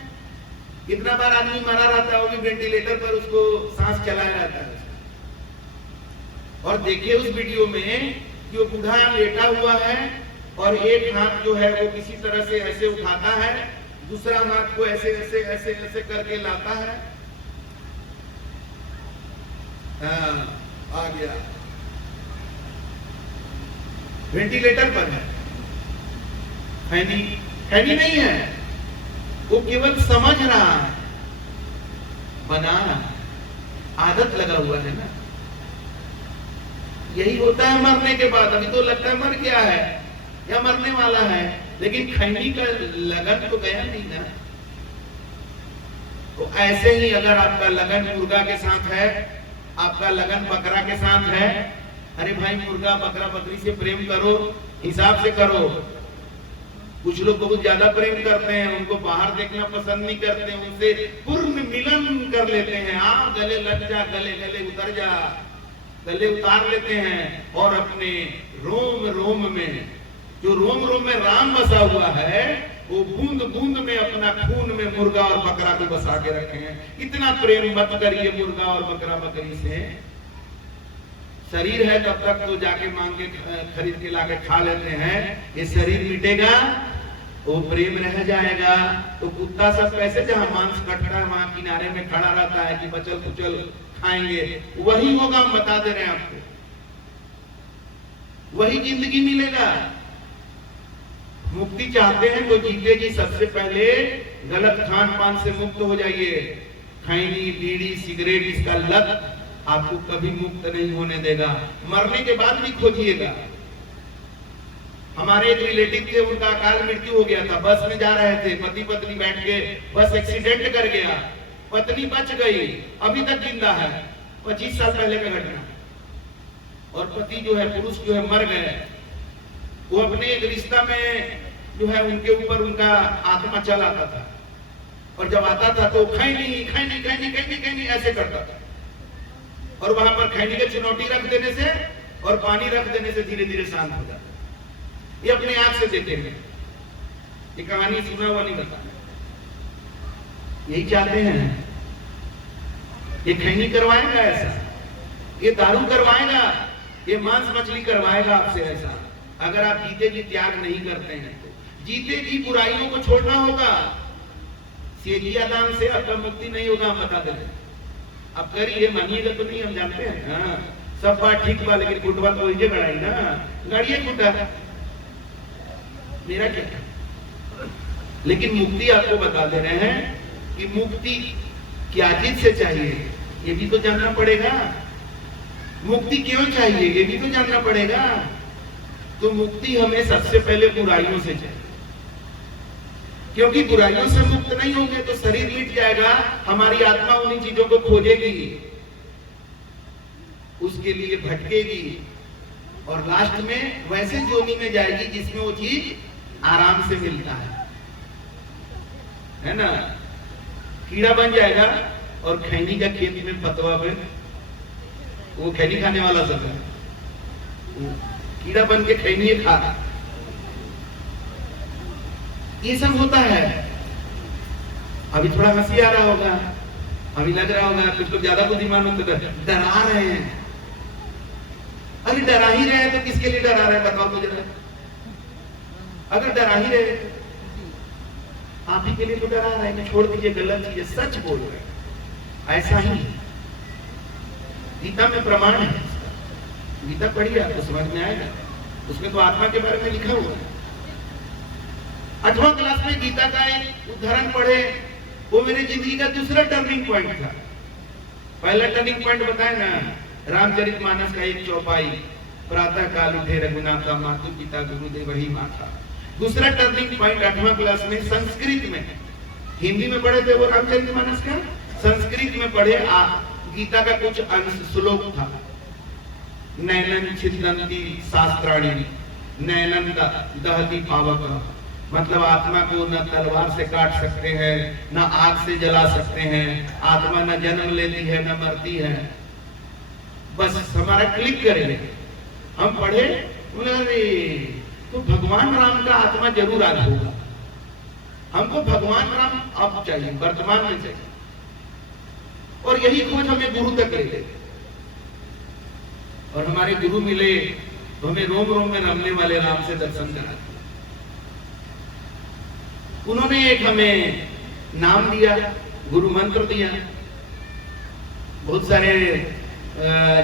कितना बार आदमी मरा रहता है, वो भी वेंटिलेटर पर उसको सांस चलाया रहता है। और देखिए उस वीडियो में कि वो बूढ़ा लेटा हुआ है और एक हाथ जो है वो किसी तरह से ऐसे उठाता है, दूसरा हाथ को ऐसे ऐसे ऐसे ऐसे करके लाता है। आ गया, वेंटिलेटर पर है, खैनी नहीं है, वो केवल समझ रहा है, बना रहा है, आदत लगा हुआ है ना। यही होता है मरने के बाद। अभी तो लगता है मर गया है या मरने वाला है, लेकिन खैनी का लगन तो गया नहीं ना। तो ऐसे ही अगर आपका लगन मुर्गा के साथ है, आपका लगन बकरा के साथ है, अरे भाई मुर्गा बकरा बकरी से प्रेम करो, हिसाब से करो। कुछ लोग बहुत ज्यादा प्रेम करते हैं, उनको बाहर देखना पसंद नहीं करते, उनसे पूर्ण मिलन कर लेते हैं। गले लग जा, गले गले उतर जा, गले उतार लेते हैं और अपने रोम रोम में, जो रोम रोम में राम बसा हुआ है, वो बूंद बूंद में अपना खून में मुर्गा और बकरा को बसा के रखे हैं। इतना प्रेम मत करिए मुर्गा और बकरा बकरी से। शरीर है तब तक तो जाके मांग के खरीद के लाके खा लेते हैं, ये शरीर मिटेगा वो प्रेम रह जाएगा। तो कुत्ता सब कैसे जहां मांस कटता है वहां किनारे में खड़ा रहता है कि बचल कुचल खाएंगे, वही होगा। हम बता दे रहे हैं आपको, वही जिंदगी मिलेगा। मुक्ति चाहते हैं तो जीते जी सबसे पहले गलत खान पान से मुक्त हो जाइए। खैनी बीड़ी सिगरेट इसका लत आपको कभी मुक्त नहीं होने देगा, मरने के बाद भी खोजिएगा। हमारे एक रिलेटिव थे, उनका अकाल मृत्यु हो गया था, बस में जा रहे थे, पति पत्नी बैठ के, बस एक्सीडेंट कर गया, पत्नी बच गई, अभी तक जिंदा है, 25 साल पहले का घटना। और पति जो है, पुरुष जो है मर गए। वो अपने एक रिश्ता में जो है उनके ऊपर उनका आत्मा चल आता था, और जब आता था तो खैनी खैनी खैनी खैनी खैनी ऐसे करता था। और वहां पर खैनी के चुनौती रख देने से और पानी रख देने से धीरे धीरे शांत हो जाता। ये अपने आप से देते हैं, ये कहानी सुना हुआ नहीं बता। यही चाहते हैं, ये खैनी करवाएगा ऐसा, ये दारू करवाएगा, ये मांस मछली करवाएगा आपसे ऐसा। अगर आप जीते जी त्याग नहीं करते हैं तो जीते जी बुराइयों को छोड़ना होगा। सेजिया दान से आपका मुक्ति नहीं होगा, हम बता दें। अब करिए, मानिएगा तो नहीं, हम जानते हैं। हाँ, सब बात ठीक बा, लेकिन कुटवा तो वही गड़ाई ना, गाड़िए कुटा, मेरा क्या। लेकिन मुक्ति आपको बता दे रहे हैं कि मुक्ति क्या चीज से चाहिए, ये भी तो जानना पड़ेगा। मुक्ति क्यों चाहिए, ये भी तो जानना पड़ेगा। तो मुक्ति हमें सबसे पहले बुराइयों से चाहिए, क्योंकि बुराइयों से मुक्त नहीं होंगे तो शरीर मिट जाएगा, हमारी आत्मा उन्हीं चीजों को खोजेगी, उसके लिए भटकेगी और लास्ट में वैसे जोनी में जाएगी जिसमें वो चीज आराम से मिलता है ना। कीड़ा बन जाएगा और खैनी का खेत में पतवा पे वो खैनी खाने वाला सब है, कीड़ा बन के खैनी खा, ये सब होता है। अभी थोड़ा हंसी आ रहा होगा, अभी लग रहा होगा कुछ लोग ज्यादा बुद्धिमान होते हैं, डरा रहे हैं। अरे डरा ही रहे हैं तो किसके लिए डरा रहे हैं बताओ तो जरा। अगर डरा ही रहे आप ही के लिए तो डरा रहे हैं, छोड़ दीजिए गलत चीजें, सच बोल रहे हैं। ऐसा ही गीता में प्रमाण है, गीता पढ़िए आपको समझ में आएगा, उसमें तो आत्मा के बारे में लिखा हुआ है। 8वां क्लास में गीता का एक उदाहरण पढ़े, वो मेरी जिंदगी का दूसरा टर्निंग पॉइंट था। पहला टर्निंग पॉइंट बताए ना, रामचरितमानस का एक चौपाई, प्रातः काल उठे रघुनाथा, मातु पिता गुरुदेव वही माथा। दूसरा टर्निंग पॉइंट 8वां क्लास में संस्कृत में, हिंदी में पढ़े थे वो रामचरितमानस का, संस्कृत में पढ़े गीता का कुछ अंश श्लोक था, नैनन छिदन्ति शास्त्राणि नैनन दहति पावक, मतलब आत्मा को न तलवार से काट सकते हैं, न आग से जला सकते हैं, आत्मा न जन्म लेती है न मरती है। बस हमारा क्लिक करेंगे, हम पढ़े बोले तो भगवान राम का आत्मा जरूर आज होगा। हमको भगवान राम अब चाहिए, वर्तमान में चाहिए, और यही खोज हमें गुरु तक ले गई। और हमारे गुरु मिले तो हमें रोम रोम में रमने वाले राम से दर्शन करा। उन्होंने एक हमें नाम दिया, गुरु मंत्र दिया। बहुत सारे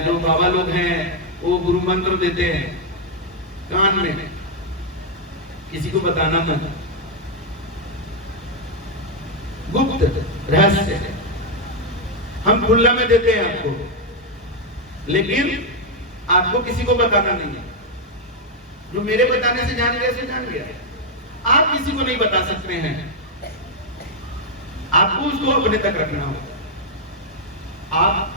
जो बाबा लोग हैं वो गुरु मंत्र देते हैं कान में, किसी को बताना मत, गुप्त रहस्य है। हम खुला में देते हैं आपको, लेकिन आपको किसी को बताना नहीं है। जो मेरे बताने से जान गया से जान गया, आप किसी को नहीं बता सकते हैं, आपको उसको अपने तक रखना होगा। आप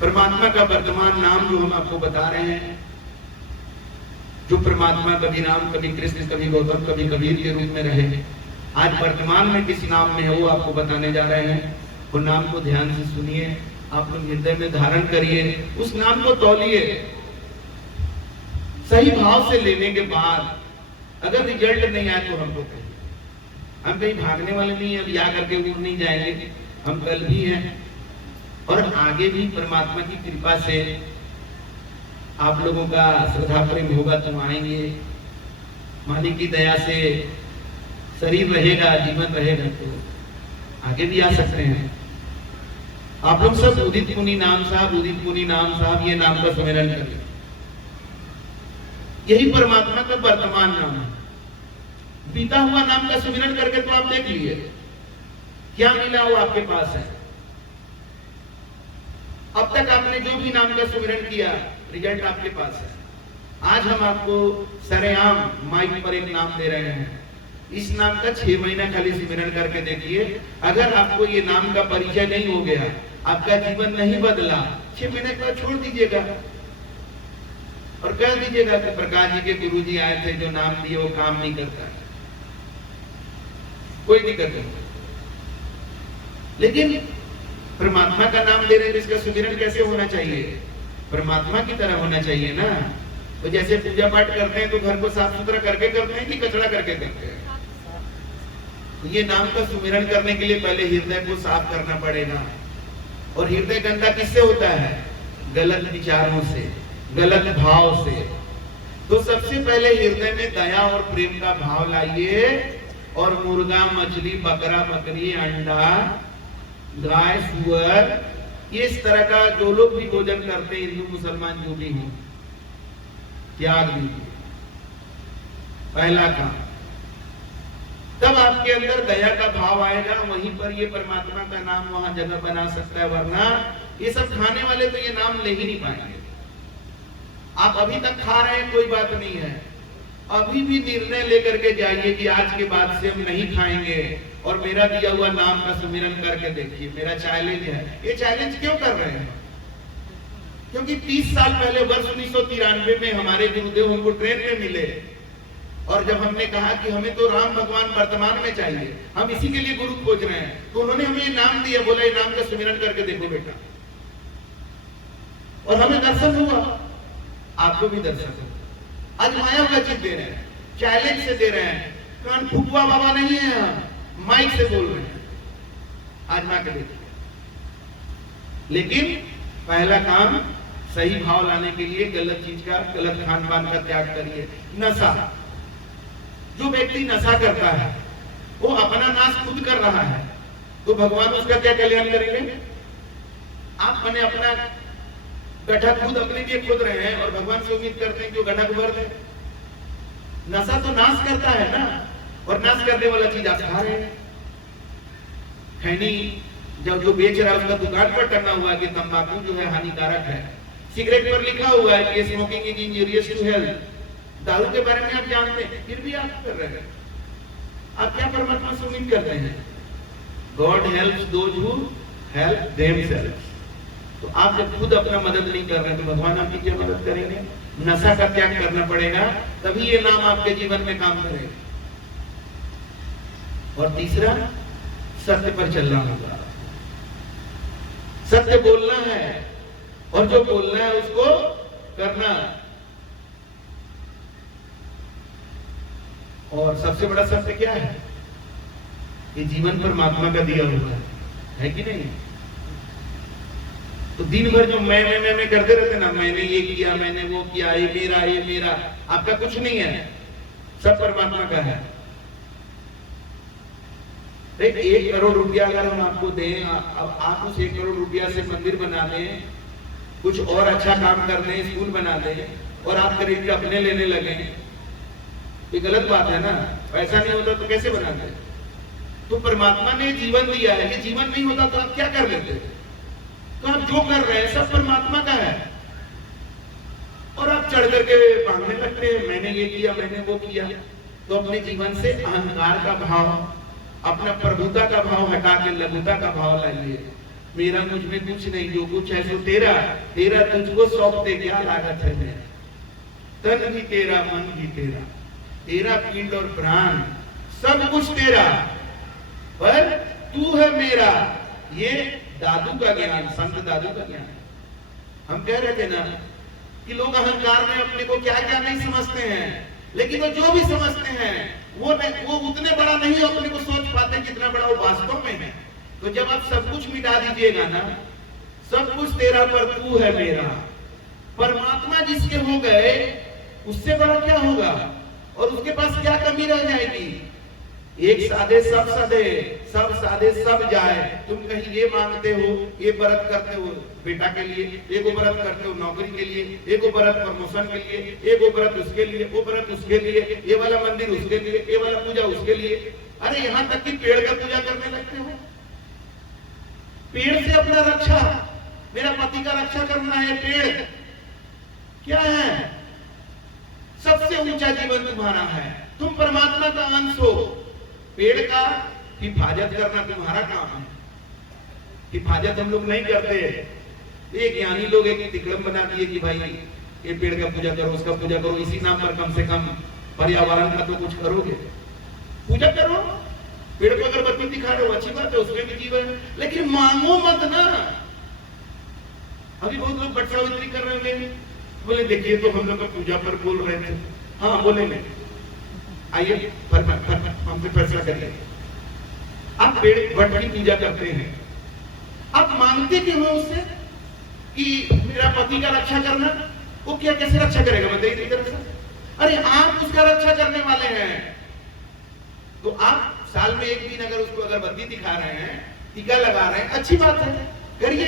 परमात्मा का वर्तमान नाम जो हम आपको बता रहे हैं, जो परमात्मा कभी राम कभी कृष्ण कभी गौतम कभी कबीर के रूप में रहे, आज वर्तमान में किस नाम में है वो आपको बताने जा रहे हैं। वो नाम को ध्यान से सुनिए, आप लोग हृदय में धारण करिए, उस नाम को तौलिए। सही भाव से लेने के बाद अगर रिजल्ट नहीं आए तो हमको कहिए। हम कहीं भागने वाले नहीं है, अब या करके उड़ नहीं जाएंगे, हम कल भी हैं और आगे भी परमात्मा की कृपा से आप लोगों का श्रद्धा प्रेम होगा तो आएंगे। मालिक की दया से शरीर रहेगा, जीवन रहेगा तो आगे भी आ सकते हैं। आप लोग सब उदित मुनि नाम साहब, उदित मुनि नाम साहब, ये नाम का सुमिरन करें। यही परमात्मा का वर्तमान नाम है। बीता हुआ नाम का सुमिरन करके तो आप देख लीजिए क्या मिला वो आपके पास है। अब तक आपने जो भी नाम का सुमिरन किया, रिजल्ट आपके पास है। आज हम आपको सरेआम माइक पर एक नाम दे रहे हैं। इस नाम का 6 महीना खाली सिमरन करके देखिए। अगर आपको ये नाम का परिचय नहीं हो गया, आपका जीवन नहीं बदला, 6 महीने के बाद छोड़ दीजिएगा और कह दीजिएगा कि प्रकाश जी के गुरुजी आए थे, जो नाम दिए वो काम नहीं करता। कोई दिक्कत नहीं, लेकिन परमात्मा का नाम दे रहे हैं, इसका सुमिरन कैसे होना चाहिए? परमात्मा की तरह होना चाहिए ना। तो जैसे पूजा पाठ करते हैं तो घर को साफ सुथरा करके करते हैं कि कचरा करके करते हैं? तो ये नाम का सुमिरन करने के लिए पहले हृदय को साफ करना पड़ेगा। और हृदय गंदा किससे होता है? गलत विचारों से, गलत भाव से। तो सबसे पहले हृदय में दया और प्रेम का भाव लाइए, और मुर्गा, मछली, बकरा, बकरी, अंडा, गाय, सुअर, इस तरह का जो लोग भी भोजन करते हैं, हिंदू मुसलमान जो भी हो, त्याग दीजिए। पहला काम। तब आपके अंदर दया का भाव आएगा, वहीं पर ये परमात्मा का नाम वहां जगह बना सकता है। वरना ये सब खाने वाले तो ये नाम ले ही नहीं पाएंगे। आप अभी तक खा रहे हैं, कोई बात नहीं है, अभी भी निर्णय लेकर के जाइए कि आज के बाद से हम नहीं खाएंगे और मेरा दिया हुआ नाम का सुमिरन करके देखिए। मेरा चैलेंज है। ये चैलेंज क्यों कर रहे हैं? क्योंकि 30 साल पहले वर्ष 1993 में हमारे गुरुदेव हमको ट्रेन में मिले, और जब हमने कहा कि हमें तो राम भगवान वर्तमान में चाहिए, हम इसी के लिए गुरु खोज रहे हैं, तो उन्होंने हमें ये नाम दिया, बोला ये नाम का सुमिरन करके देखो बेटा। और हमें दर्शन हुआ, आपको भी दर्शन हुआ। आजमाया हुआ चीज दे रहे हैं, चैलेंज से दे रहे हैं। कान फुकुआ बाबा नहीं है, हम माइक से बोल रहे हैं, आजमा के देखिए। लेकिन पहला काम, सही भाव लाने के लिए गलत चीज का, गलत खान पान का त्याग करिए। नशा, जो व्यक्ति नशा करता है वो अपना नाश खुद कर रहा है, तो भगवान उसका क्या कल्याण करेंगे? आप मैंने अपना गड्ढा खुद अपने लिए खोद रहे हैं और भगवान से उम्मीद करते हैं कि वो गड्ढा को भर दे। नशा तो नाश करता है ना, और नाश करने वाला चीज आप खा रहे हैं। खैनी जब जो बेच रहा है उसका दुकान पर टंगा हुआ है कि तंबाकू जो है हानिकारक है, सिगरेट पर लिखा हुआ है कि smoking is injurious to health. दारू के बारे में आप जानते हैं, फिर भी आप कर रहे हैं। आप क्या परमात्मा से उम्मीद करते हैं? God helps those who help themselves. तो आप जब खुद अपना मदद नहीं कर रहे तो भगवान आपकी क्या मदद करेंगे? नशा का त्याग करना पड़ेगा, तभी ये नाम आपके जीवन में काम करेगा। और तीसरा, सत्य पर चलना होगा। सत्य बोलना है और जो बोलना है उसको करना। और सबसे बड़ा सत्य क्या है? ये जीवन परमात्मा का दिया हुआ है कि नहीं? तो दिन भर जो मैं करते रहते ना, मैंने ये किया, मैंने वो किया, ये मेरा, आपका कुछ नहीं है, सब परमात्मा का है। 1 करोड़ रुपया अगर हम आपको दें, अब आप उस 1 करोड़ रुपया से मंदिर बना दें, कुछ और अच्छा काम कर दें, स्कूल बना दें, और आप करीब अपने लेने लगे, ये गलत बात है ना। ऐसा नहीं होता तो कैसे बनाते? तो परमात्मा ने जीवन दिया है, ये जीवन नहीं होता तो आप क्या कर लेते? तो आप जो कर रहे हैं सब परमात्मा का है, और आप चढ़ करके मांगने लगते हैं मैंने ये किया, मैंने वो किया। तो अपने जीवन से अहंकार का भाव, अपना प्रभुता का भाव हटा के लघुता का भाव लाइए। मेरा मुझ में कुछ नहीं, जो कुछ है सो तेरा, तेरा तुझको सौंप दे, क्या लागत है मेरा। तन भी तेरा, मन भी तेरा, तेरा पिंड और प्राण सब कुछ तेरा, पर तू है मेरा। ये दादू का ज्ञान, संत दादू का ज्ञान। हम कह रहे थे ना कि लोग अहंकार में अपने को क्या क्या नहीं समझते हैं, लेकिन वो जो भी समझते हैं वो उतने बड़ा नहीं अपने को सोच पाते जितना बड़ा वो वास्तव में है। तो जब आप सब कुछ मिटा दीजिएगा ना, सब कुछ तेरा पर तू है मेरा, परमात्मा जिसके हो गए उससे बड़ा क्या होगा? और उसके पास क्या कमी रह जाएगी? एक साधे सब सधे, सब साधे सब जाए। तुम कहीं ये मांगते हो, ये व्रत करते हो बेटा के लिए, एक व्रत करते हो नौकरी के लिए, एक व्रत प्रमोशन के लिए, एक व्रत उसके लिए, वो व्रत उसके लिए, ये वाला मंदिर उसके लिए, ये वाला पूजा उसके लिए। अरे यहाँ तक कि पेड़ का पूजा करने लगते हो। पेड़ से अपना रक्षा, मेरा पति का रक्षा करना है। पेड़ क्या है? सबसे ऊंचा जीवन तुम्हारा है, तुम परमात्मा का अंश हो। पेड़ का हिफाजत करना तुम्हारा काम है। हिफाजत हम लोग नहीं करते। ये ज्ञानी लोग एक तिकड़म बना दिए कि भाई ये पेड़ का पूजा करो, उसका पूजा करो, इसी नाम पर कम से कम पर्यावरण का तो कुछ करोगे, पूजा करो। पेड़ को अगरबत्ती दिखा रहे हो, अच्छी बात है, उसमें भी जीवन है, लेकिन मांगो मत ना। अभी बहुत लोग बट सावित्री कर रहे होंगे, बोले देखिए तो हम लोग का पूजा पर बोल रहे थे। हाँ बोलेंगे, आइए हमसे फैसला करिए। आप पेड़ वट की पूजा करते हैं, आप मांगते क्यों हो उससे कि मेरा पति का रक्षा करना? वो क्या कैसे रक्षा करेगा बताइए तरह से? अरे आप उसका रक्षा करने वाले हैं, तो आप साल में एक दिन अगर उसको अगरबत्ती दिखा रहे हैं, टीका लगा रहे हैं, अच्छी बात है, करिए,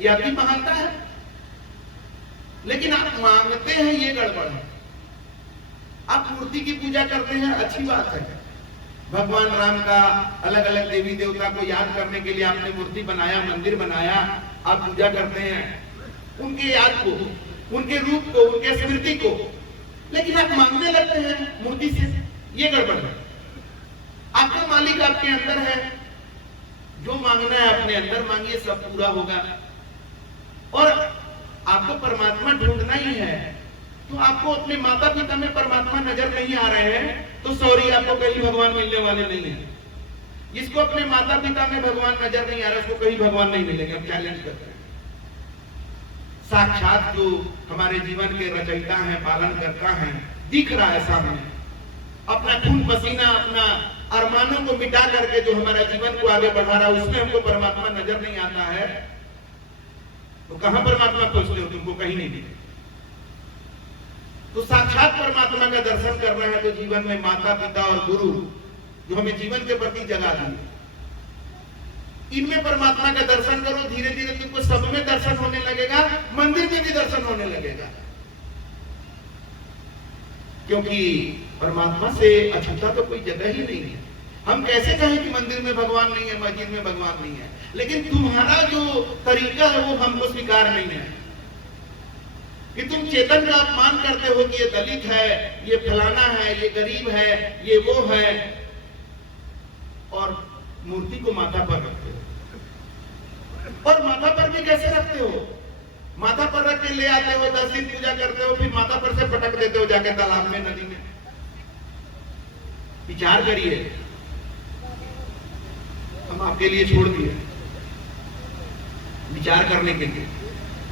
ये आपकी महानता है। लेकिन आप मांगते हैं, ये गड़बड़ है। आप मूर्ति की पूजा करते हैं, अच्छी बात है। भगवान राम का, अलग अलग देवी देवता को याद करने के लिए आपने मूर्ति बनाया, मंदिर बनाया, आप पूजा करते हैं उनके याद को, उनके रूप को, उनके स्मृति को। लेकिन आप मांगने लगते हैं मूर्ति से, ये गड़बड़ है। आपका मालिक आपके अंदर है, जो मांगना है अपने अंदर मांगिए, सब पूरा होगा। और आपको परमात्मा ढूंढना ही है, तो आपको अपने माता पिता में परमात्मा नजर नहीं आ रहे हैं तो सॉरी, आपको कहीं भगवान मिलने वाले नहीं है। जिसको अपने माता पिता में भगवान नजर नहीं आ रहा, उसको कहीं भगवान नहीं मिलेगा। हम चैलेंज करते हैं। साक्षात जो हमारे जीवन के रचयिता हैं, पालन करता है, दिख रहा है सामने, अपना खून पसीना, अपना अरमानों को मिटा करके जो हमारा जीवन को आगे बढ़ा रहा है, उसमें हमको परमात्मा नजर नहीं आता है, तो कहां परमात्मा खोजते हो? तुमको कहीं नहीं दिखे। तो साक्षात परमात्मा का दर्शन करना है तो जीवन में माता पिता और गुरु जो हमें जीवन के प्रति जगा दिए, इनमें परमात्मा का दर्शन करो। धीरे धीरे तुमको सब में दर्शन होने लगेगा, मंदिर में भी दर्शन होने लगेगा। क्योंकि परमात्मा से अछूता तो कोई जगह ही नहीं है। हम कैसे कहें कि मंदिर में भगवान नहीं है, मस्जिद में भगवान नहीं है, लेकिन तुम्हारा जो तरीका है वो हमको स्वीकार नहीं है। कि तुम चेतन का अपमान करते हो कि ये दलित है, ये फलाना है, ये गरीब है, ये वो है, और मूर्ति को माथा पर रखते हो। और माथा पर भी कैसे रखते हो? माथा पर रख के ले आते हो, 10 दिन पूजा करते हो, फिर माथा पर से पटक देते हो जाके तालाब में, नदी में। विचार करिए, हम आपके लिए छोड़ दिए विचार करने के लिए।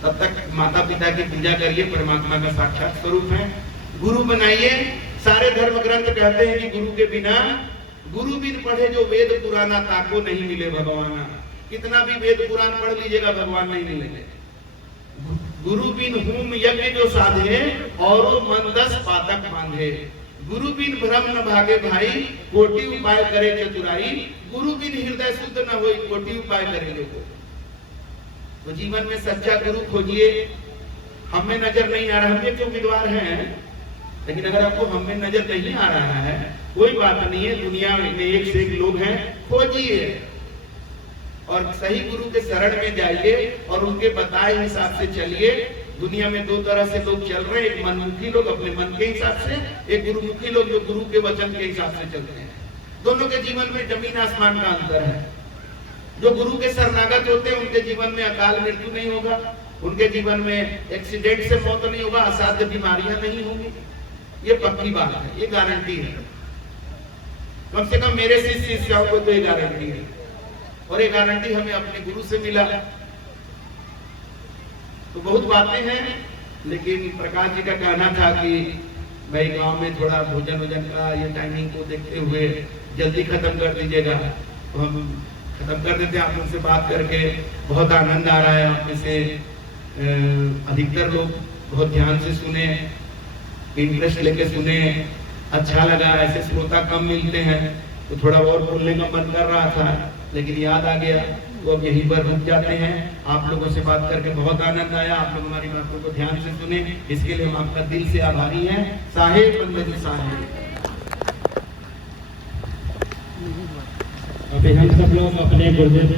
तब तक माता पिता की पूजा करिए, परमात्मा का साक्षात स्वरूप है। गुरु बनाइए। सारे धर्म ग्रंथ कहते हैं कि गुरु बिन पढ़े जो वेद पुराना ताको नहीं मिले भगवाना। कितना भी वेद पुराण पढ़ लीजिएगा, भगवान नहीं मिलेंगे। गुरु बिन होम यज्ञ जो साधे और मन 10 पातक बांधे। गुरु बिन भ्रम न भागे भाई, कोटि उपाय करे चतुराई। गुरु बिन हृदय शुद्ध न होई, कोटि उपाय करे देखो। तो जीवन में सच्चा गुरु खोजिए। हमें नजर नहीं आ रहा, हम एक उम्मीदवार हैं, लेकिन अगर आपको हमें नजर नहीं आ रहा है, कोई बात नहीं है, दुनिया में एक से एक लोग हैं, खोजिए और सही गुरु के शरण में जाइए और उनके बताए हिसाब से चलिए। दुनिया में 2 तरह से लोग चल रहे हैं, एक मनमुखी लोग अपने मन के हिसाब से, एक गुरुमुखी लोग जो गुरु के वचन के हिसाब से चलते हैं। दोनों के जीवन में जमीन आसमान का अंतर है। जो गुरु के शरणागत होते हैं उनके जीवन में अकाल मृत्यु नहीं होगा, उनके जीवन में एक्सीडेंट से मौत नहीं होगा, असाध्य बीमारियां नहीं होंगी। ये पक्की बात है, ये गारंटी है। कम से कम मेरे शिष्य शिष्याओं को तो ये गारंटी है, और ये गारंटी हमें अपने गुरु से मिला। तो बहुत बातें हैं, लेकिन प्रकाश जी का कहना था कि भाई गांव में थोड़ा भोजन वोजन का ये टाइमिंग को देखते हुए जल्दी खत्म कर दीजिएगा। तो हम खत्म कर देते हैं। आप लोग से बात करके बहुत आनंद आ रहा है। आप में से अधिकतर लोग बहुत ध्यान से सुने, इंटरेस्ट लेके सुने, अच्छा लगा। ऐसे श्रोता कम मिलते हैं, तो थोड़ा और बोलने का मन कर रहा था, लेकिन याद आ गया, तो अब यहीं पर रुक जाते हैं। आप लोगों से बात करके बहुत आनंद आया। आप लोग हमारी बातों को ध्यान से सुने, इसके लिए हम आपका दिल से आभारी हैं। साहेब पंडित जी साहेब। अभी हम सब लोग अपने गुरुदेव